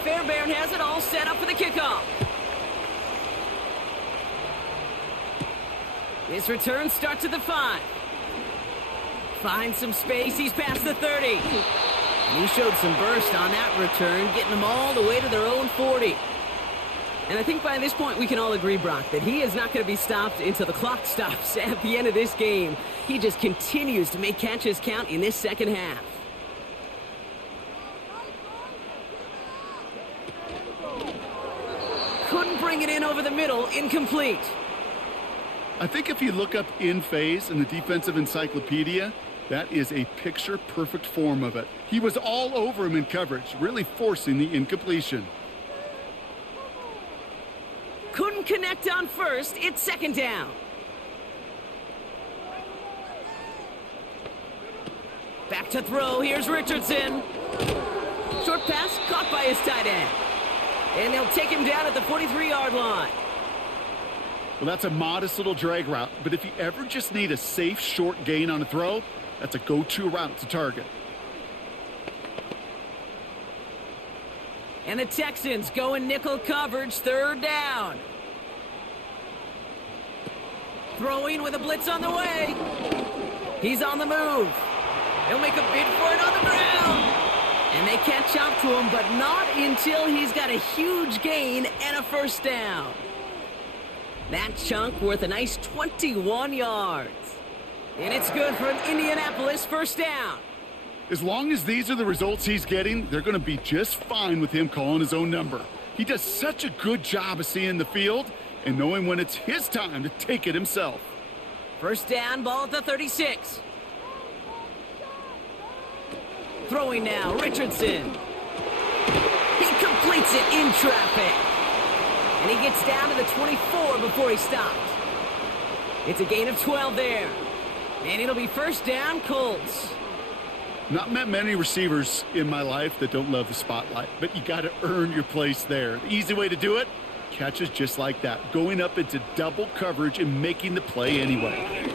Fairbairn has it all set up for the kickoff. His return starts at the 5. Finds some space. He's past the 30. And he showed some burst on that return, getting them all the way to their own 40. And I think by this point we can all agree, Brock, that he is not going to be stopped until the clock stops at the end of this game. He just continues to make catches count in this second half. Couldn't bring it in over the middle. Incomplete. I think if you look up in phase in the defensive encyclopedia, that is a picture-perfect form of it. He was all over him in coverage, really forcing the incompletion. Couldn't connect on first. It's second down. Back to throw. Here's Richardson. Short pass caught by his tight end. And they'll take him down at the 43-yard line. Well, that's a modest little drag route, but if you ever just need a safe, short gain on a throw, that's a go-to route to target. And the Texans go in nickel coverage, third down. Throwing with a blitz on the way. He's on the move. He'll make a bid for it on the ground. And they catch up to him, but not until he's got a huge gain and a first down. That chunk worth a nice 21 yards. And it's good for an Indianapolis first down. As long as these are the results he's getting, they're going to be just fine with him calling his own number. He does such a good job of seeing the field and knowing when it's his time to take it himself. First down, ball at the 36. Throwing now, Richardson. He completes it in traffic. And he gets down to the 24 before he stops. It's a gain of 12 there. And it'll be first down, Colts. Not met many receivers in my life that don't love the spotlight, but you got to earn your place there. The easy way to do it, catches just like that, going up into double coverage and making the play anyway.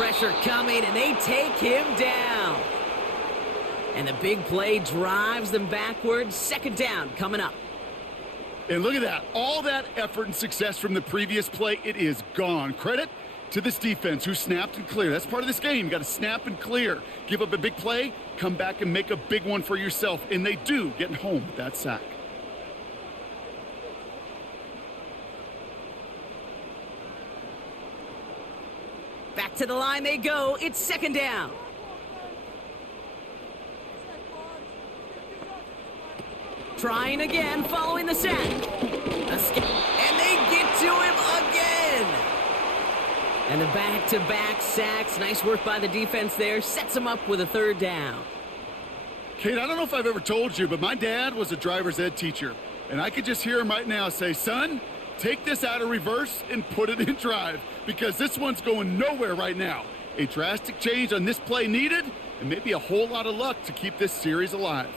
Pressure coming, and they take him down. And the big play drives them backwards. Second down coming up. And look at that. All that effort and success from the previous play, it is gone. Credit to this defense who snapped and cleared. That's part of this game. You got to snap and clear. Give up a big play, come back and make a big one for yourself. And they do, getting home with that sack. Back to the line they go. It's second down. Trying again, following the sack. And they get to him again. And the back-to-back sacks. Nice work by the defense there. Sets them up with a third down. Kate, I don't know if I've ever told you, but my dad was a driver's ed teacher. And I could just hear him right now say, son, take this out of reverse and put it in drive, because this one's going nowhere right now. A drastic change on this play needed, and maybe a whole lot of luck to keep this series alive.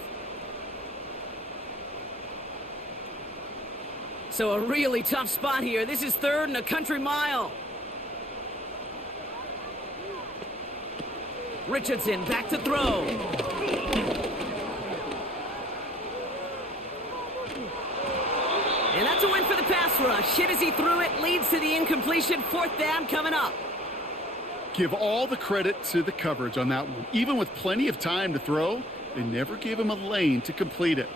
So a really tough spot here. This is third and a country mile. Richardson back to throw. And that's a win for the pass rush. Hit as he threw it, leads to the incompletion. Fourth down coming up. Give all the credit to the coverage on that one. Even with plenty of time to throw, they never gave him a lane to complete it.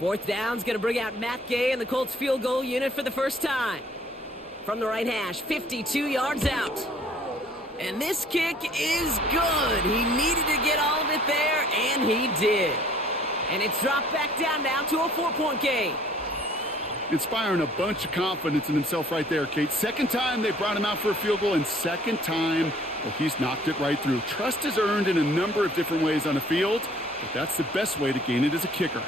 Fourth down's going to bring out Matt Gay and the Colts field goal unit for the first time. From the right hash, 52 yards out. And this kick is good. He needed to get all of it there, and he did. And it's dropped back down now to a 4-point game. Inspiring a bunch of confidence in himself right there, Kate. Second time they brought him out for a field goal, and second time, well, he's knocked it right through. Trust is earned in a number of different ways on a field, but that's the best way to gain it as a kicker.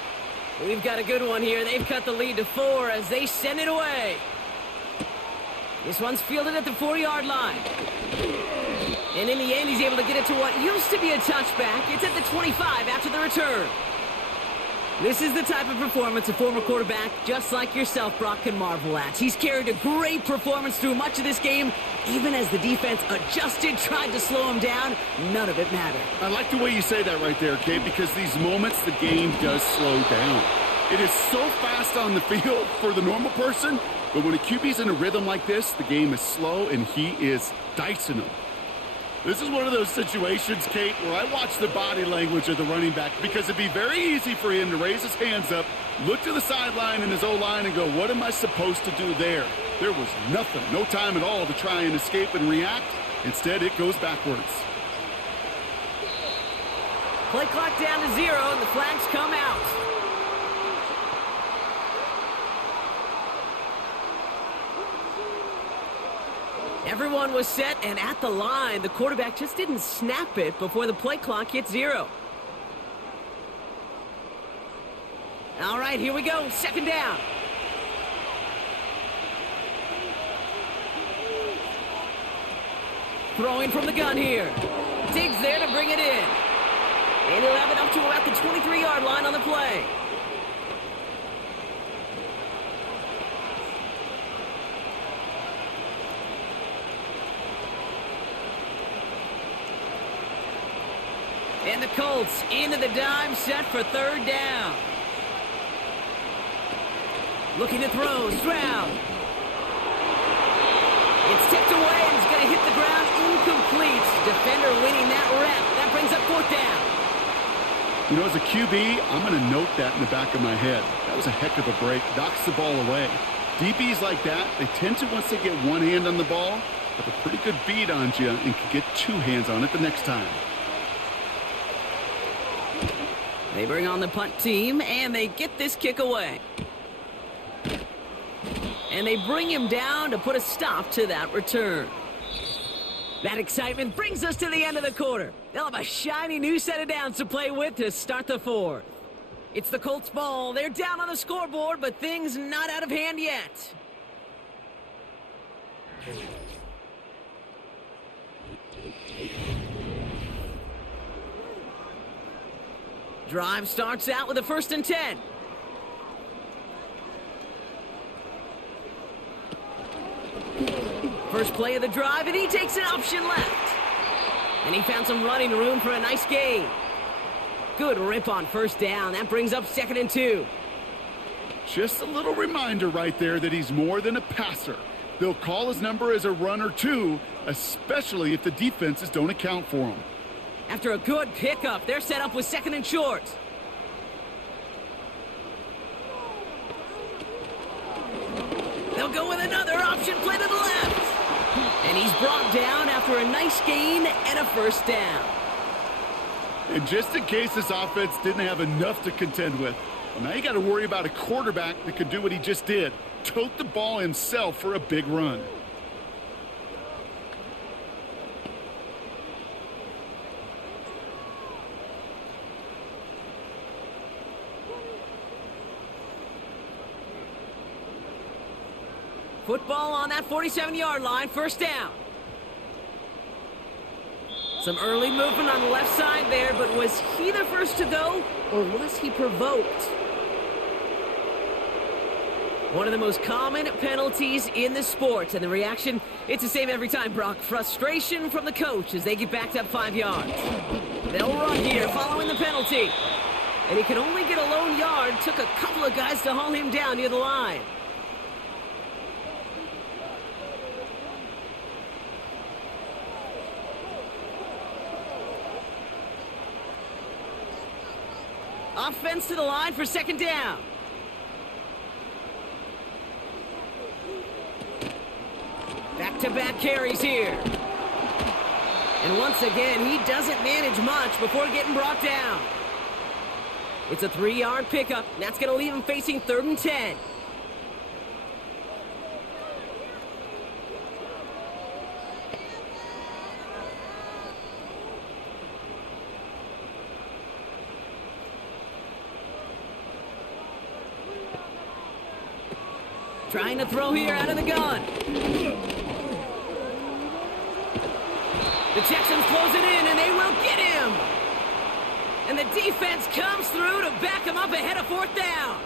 We've got a good one here. They've cut the lead to 4 as they send it away. This one's fielded at the 4-yard line. And in the end, he's able to get it to what used to be a touchback. It's at the 25 after the return. This is the type of performance a former quarterback, just like yourself, Brock, can marvel at. He's carried a great performance through much of this game. Even as the defense adjusted, tried to slow him down, none of it mattered. I like the way you say that right there, Kate, because these moments the game does slow down. It is so fast on the field for the normal person, but when a QB's in a rhythm like this, the game is slow and he is dicing them. This is one of those situations, Kate, where I watch the body language of the running back, because it'd be very easy for him to raise his hands up, look to the sideline in his O-line and go, what am I supposed to do there? There was nothing, no time at all to try and escape and react. Instead, it goes backwards. Play clock down to 0, and the flags come out. Everyone was set and at the line. The quarterback just didn't snap it before the play clock hit 0. All right, here we go. Second down. Throwing from the gun here. Diggs there to bring it in. And he'll have it up to about the 23-yard line on the play. And the Colts into the dime set for third down. Looking to throw, Stroud. It's tipped away and it's going to hit the ground incomplete. Defender winning that rep. That brings up fourth down. You know, as a QB, I'm going to note that in the back of my head. That was a heck of a break. Knocks the ball away. DBs like that, they tend to, once they get one hand on the ball, have a pretty good beat on you and can get two hands on it the next time. They bring on the punt team, and they get this kick away. And they bring him down to put a stop to that return. That excitement brings us to the end of the quarter. They'll have a shiny new set of downs to play with to start the fourth. It's the Colts ball. They're down on the scoreboard, but things not out of hand yet. Drive starts out with a 1st and 10. First play of the drive, and he takes an option left. And he found some running room for a nice gain. Good rip on first down. That brings up 2nd and 2. Just a little reminder right there that he's more than a passer. They'll call his number as a runner too, especially if the defenses don't account for him. After a good pickup, they're set up with 2nd and short. They'll go with another option play to the left. And he's brought down after a nice gain and a first down. And just in case this offense didn't have enough to contend with, well, now you got to worry about a quarterback that could do what he just did, tote the ball himself for a big run. Football on that 47-yard line, first down. Some early movement on the left side there, but was he the first to go, or was he provoked? One of the most common penalties in the sport, and the reaction, it's the same every time, Brock. Frustration from the coach as they get backed up 5 yards. They'll run here following the penalty. And he could only get a lone yard, took a couple of guys to haul him down near the line. Offense to the line for 2nd down. Back-to-back carries here. And once again, he doesn't manage much before getting brought down. It's a 3-yard pickup, and that's going to leave him facing 3rd and 10. Trying to throw here out of the gun. The Texans close it in, and they will get him. And the defense comes through to back him up ahead of 4th down.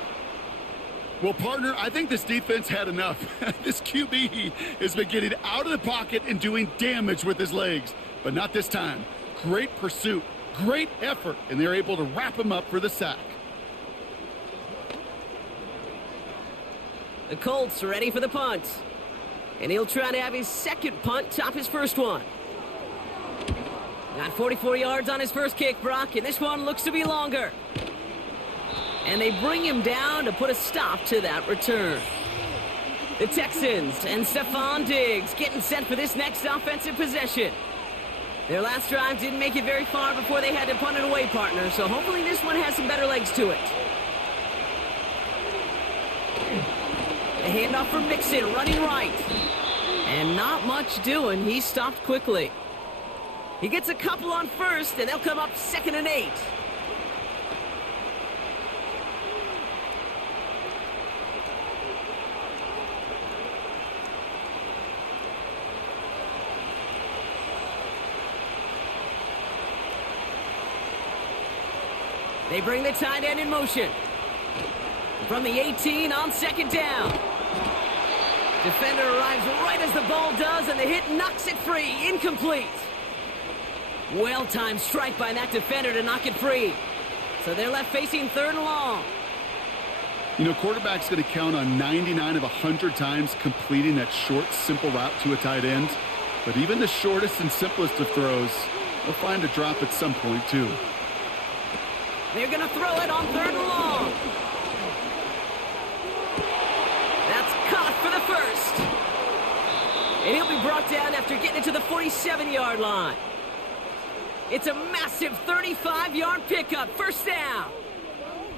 Well, partner, I think this defense had enough. This QB has been getting out of the pocket and doing damage with his legs. But not this time. Great pursuit, great effort, and they're able to wrap him up for the sack. The Colts are ready for the punt. And he'll try to have his 2nd punt top his first one. Got 44 yards on his first kick, Brock, and this one looks to be longer. And they bring him down to put a stop to that return. The Texans and Stephon Diggs getting set for this next offensive possession. Their last drive didn't make it very far before they had to punt it away, partner, so hopefully this one has some better legs to it. A handoff for Mixon, running right. And not much doing. He stopped quickly. He gets a couple on first, and they'll come up 2nd and 8. They bring the tight end in motion. From the 18 on 2nd down. Defender arrives right as the ball does, and the hit knocks it free. Incomplete. Well-timed strike by that defender to knock it free. So they're left facing 3rd and long. You know, quarterback's going to count on 99 of 100 times completing that short, simple route to a tight end. But even the shortest and simplest of throws, they'll find a drop at some point, too. They're going to throw it on 3rd and long. That's caught for the first. And he'll be brought down after getting it to the 47-yard line. It's a massive 35-yard pickup. First down.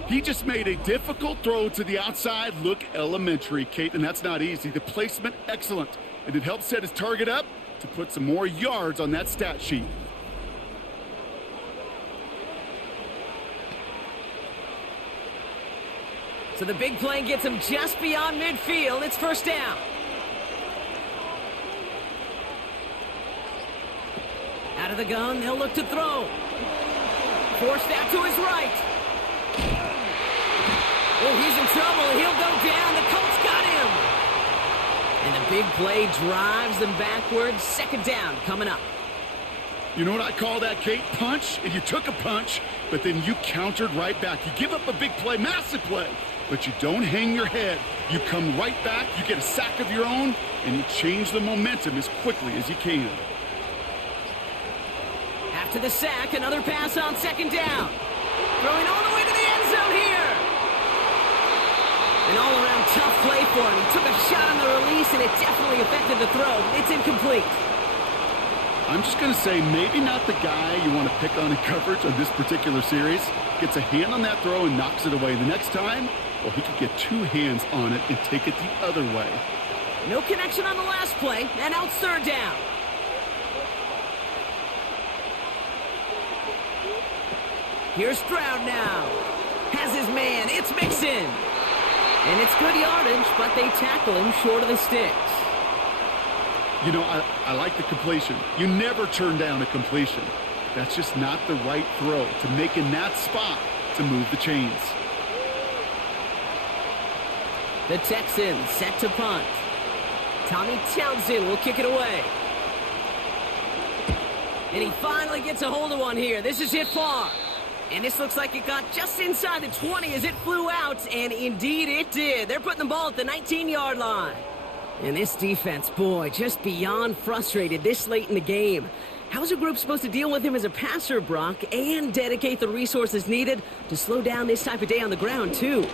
He just made a difficult throw to the outside look elementary, Kate, and that's not easy. The placement, excellent. And it helps set his target up to put some more yards on that stat sheet. So the big play gets him just beyond midfield. It's first down. Out of the gun, they'll look to throw. Forced out to his right. Oh, he's in trouble. He'll go down. The Colts got him. And the big play drives them backwards. Second down coming up. You know what I call that, Kate? Punch, and you took a punch, but then you countered right back. You give up a big play, massive play, but you don't hang your head. You come right back, you get a sack of your own, and you change the momentum as quickly as you can. After the sack, another pass on second down. Throwing all the way to the end zone here. An all-around tough play for him. He took a shot on the release, and it definitely affected the throw. It's incomplete. I'm just going to say maybe not the guy you want to pick on in coverage on this particular series. Gets a hand on that throw and knocks it away. The next time, well, he could get two hands on it and take it the other way. No connection on the last play, and out third down. Here's Stroud now. Has his man. It's Mixon. And it's good yardage, but they tackle him short of the sticks. You know, I like the completion. You never turn down a completion. That's just not the right throw to make in that spot to move the chains. The Texans set to punt. Tommy Townsend will kick it away. And he finally gets a hold of one here. This is hit far. And this looks like it got just inside the 20 as it flew out, and indeed it did. They're putting the ball at the 19-yard line. And this defense, boy, just beyond frustrated this late in the game. How's a group supposed to deal with him as a passer, Brock, and dedicate the resources needed to slow down this type of day on the ground, too?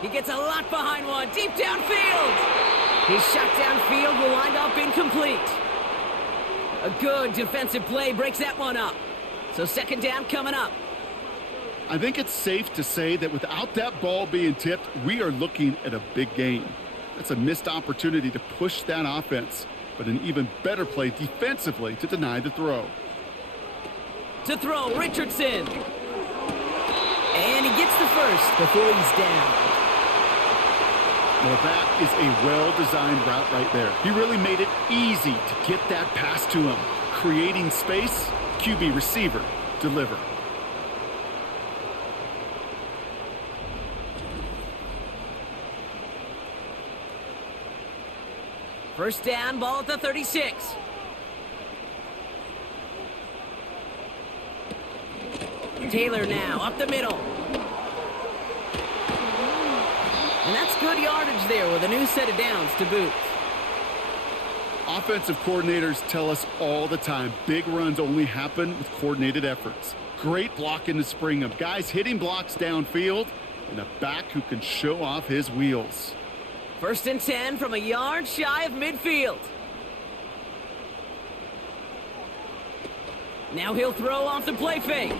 He gets a lot behind one, deep downfield. His shot downfield will wind up incomplete. A good defensive play breaks that one up. So second down coming up. I think it's safe to say that without that ball being tipped, we are looking at a big game. That's a missed opportunity to push that offense, but an even better play defensively to deny the throw. To throw, Richardson. And he gets the first before he's down. Well, that is a well-designed route right there. He really made it easy to get that pass to him. Creating space, QB receiver, deliver. First down, ball at the 36. Taylor now, up the middle. And that's good yardage there with a new set of downs to boot. Offensive coordinators tell us all the time, big runs only happen with coordinated efforts. Great block in the spring of guys hitting blocks downfield and a back who can show off his wheels. First and 10 from a yard shy of midfield. Now he'll throw off the play fake.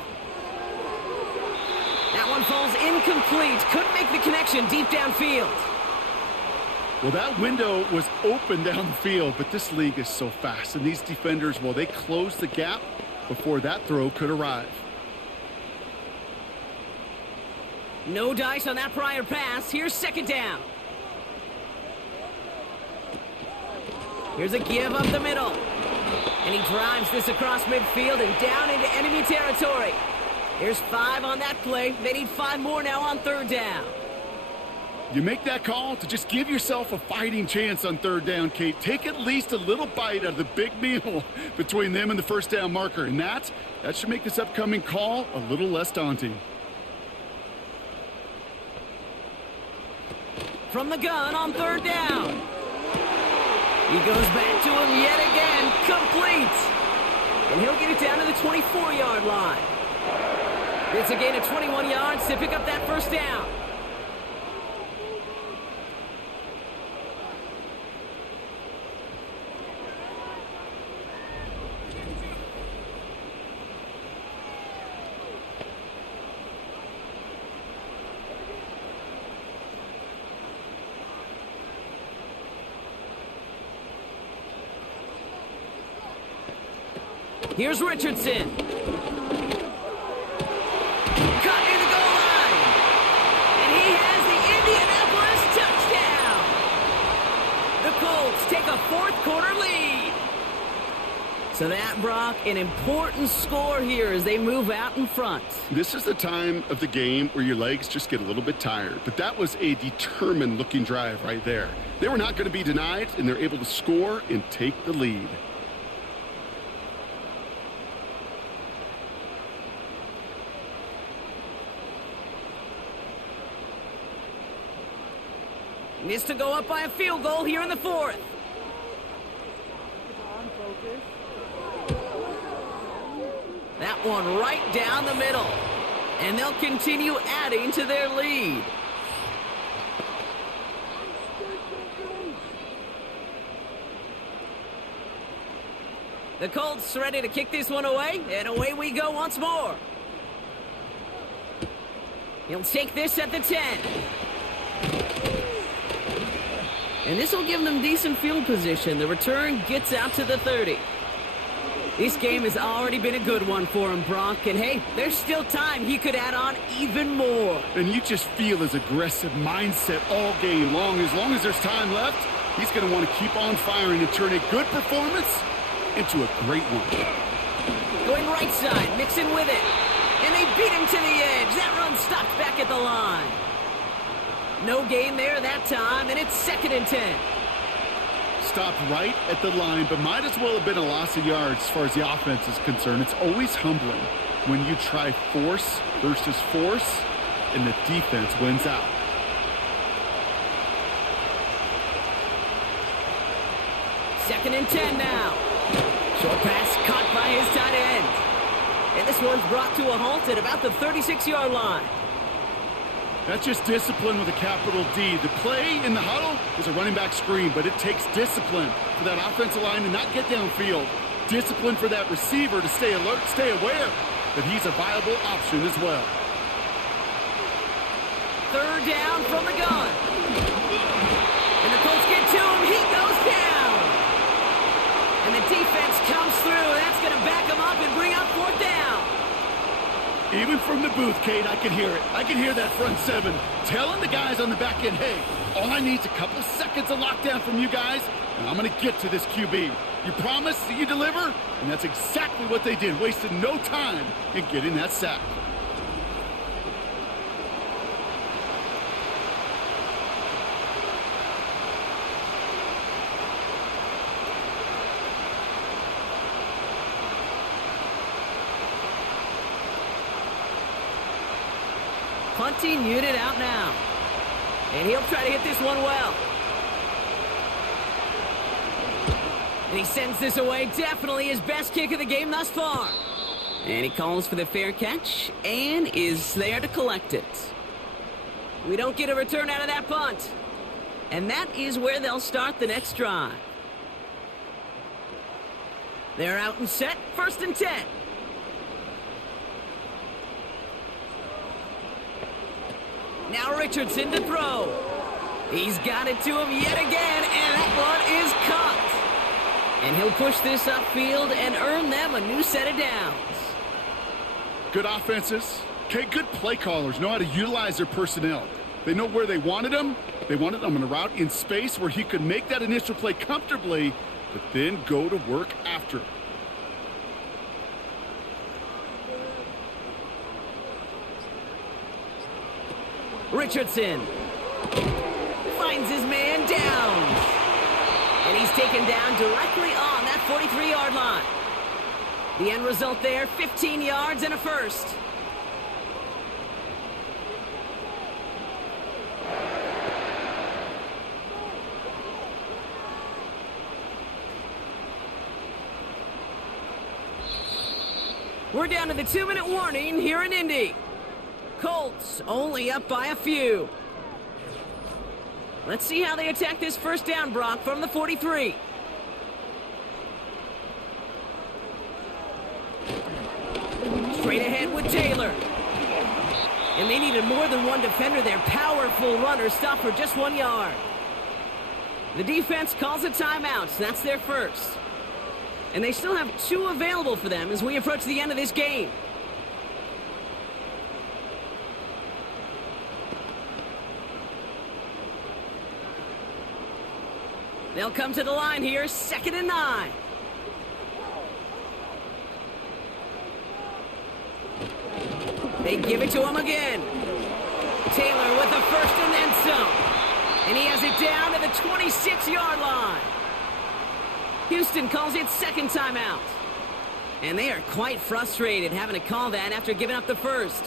That one falls incomplete. Couldn't make the connection deep downfield. Well, that window was open down the field, but this league is so fast. And these defenders, well, they closed the gap before that throw could arrive. No dice on that prior pass. Here's second down. Here's a give up the middle. And he drives this across midfield and down into enemy territory. There's 5 on that play. They need 5 more now on third down. You make that call to just give yourself a fighting chance on third down, Kate. Take at least a little bite out of the big meal between them and the first down marker. And that should make this upcoming call a little less daunting. From the gun on third down. He goes back to him yet again. Complete. And he'll get it down to the 24-yard line. It's a gain of 21 yards to pick up that first down. Here's Richardson. Cut near the goal line. And he has the Indianapolis touchdown. The Colts take a fourth quarter lead. So that, Brock, an important score here as they move out in front. This is the time of the game where your legs just get a little bit tired. But that was a determined-looking drive right there. They were not going to be denied, and they're able to score and take the lead. Needs to go up by a field goal here in the fourth. That one right down the middle. And they'll continue adding to their lead. The Colts ready to kick this one away, and away we go once more. He'll take this at the 10. And this will give them decent field position. The return gets out to the 30. This game has already been a good one for him, Brock. And, hey, there's still time. He could add on even more. And you just feel his aggressive mindset all game long. As long as there's time left, he's going to want to keep on firing and turn a good performance into a great one. Going right side, mixing with it. And they beat him to the edge. That run stopped back at the line. No gain there that time, and it's 2nd and 10. Stopped right at the line, but might as well have been a loss of yards as far as the offense is concerned. It's always humbling when you try force versus force, and the defense wins out. Second and 10 now. Short pass caught by his tight end. And this one's brought to a halt at about the 36-yard line. That's just discipline with a capital D. The play in the huddle is a running back screen, but it takes discipline for that offensive line to not get downfield. Discipline for that receiver to stay alert, stay aware that he's a viable option as well. Third down from the gun. And the Colts get to him. He goes down. And the defense comes through. That's going to back him up and bring up 4th down. Even from the booth, Kate, I can hear it. I can hear that front seven telling the guys on the back end, hey, all I need is a couple seconds of lockdown from you guys, and I'm going to get to this QB. You promise that you deliver? And that's exactly what they did, wasted no time in getting that sack. Punting unit out now. And he'll try to hit this one well. And he sends this away. Definitely his best kick of the game thus far. And he calls for the fair catch and is there to collect it. We don't get a return out of that punt. And that is where they'll start the next drive. They're out and set. 1st and 10. Now Richardson to throw. He's got it to him yet again, and that one is caught. And he'll push this upfield and earn them a new set of downs. Good offenses. Okay, good play callers know how to utilize their personnel. They know where they wanted them. They wanted them on a route in space where he could make that initial play comfortably, but then go to work after it. Richardson finds his man down. And he's taken down directly on that 43-yard line. The end result there, 15 yards and a first. We're down to the 2-minute warning here in Indy. Colts only up by a few. Let's see how they attack this first down, Brock, from the 43. Straight ahead with Taylor. And they needed more than one defender there. Powerful runner stopped for just 1 yard. The defense calls a timeout. That's their first. And they still have 2 available for them as we approach the end of this game. They'll come to the line here, 2nd and 9. They give it to him again. Taylor with the first and then some. And he has it down to the 26-yard line. Houston calls it second timeout. And they are quite frustrated having to call that after giving up the first.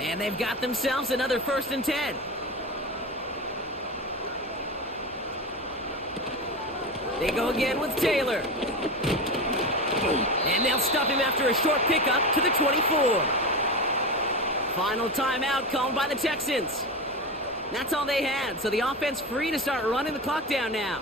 And they've got themselves another 1st and 10. They go again with Taylor. And they'll stop him after a short pickup to the 24. Final timeout called by the Texans. That's all they had, so the offense free to start running the clock down now.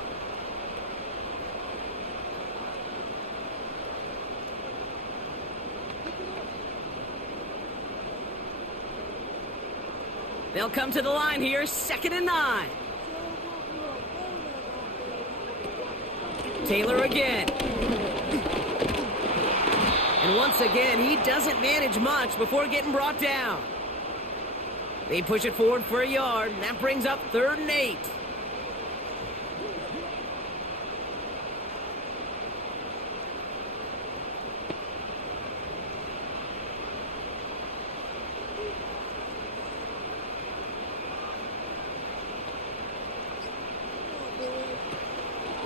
They'll come to the line here, 2nd and 9. Taylor again. And once again, he doesn't manage much before getting brought down. They push it forward for a yard, and that brings up 3rd and 8.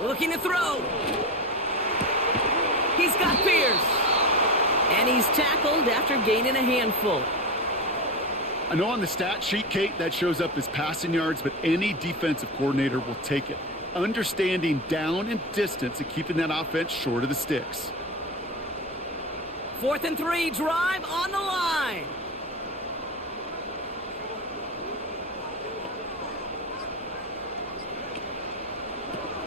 Looking to throw. He's got Pierce. And he's tackled after gaining a handful. I know on the stat sheet, Kate, that shows up as passing yards, but any defensive coordinator will take it. Understanding down and distance and keeping that offense short of the sticks. 4th and 3, drive on the line.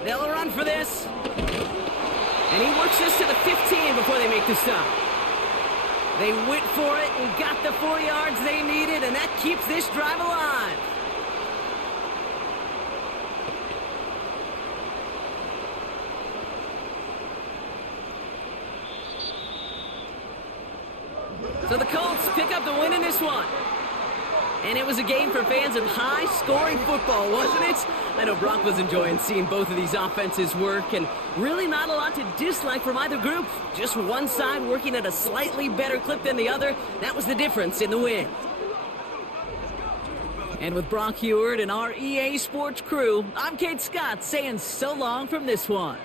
They'll run for this. And he works this to the 15 before they make the stop. They went for it and got the 4 yards they needed, and that keeps this drive alive. So the Colts pick up the win in this one. And it was a game for fans of high-scoring football, wasn't it? I know Brock was enjoying seeing both of these offenses work, and really not a lot to dislike from either group. Just one side working at a slightly better clip than the other. That was the difference in the win. And with Brock Heward and our EA Sports crew, I'm Kate Scott saying so long from this one.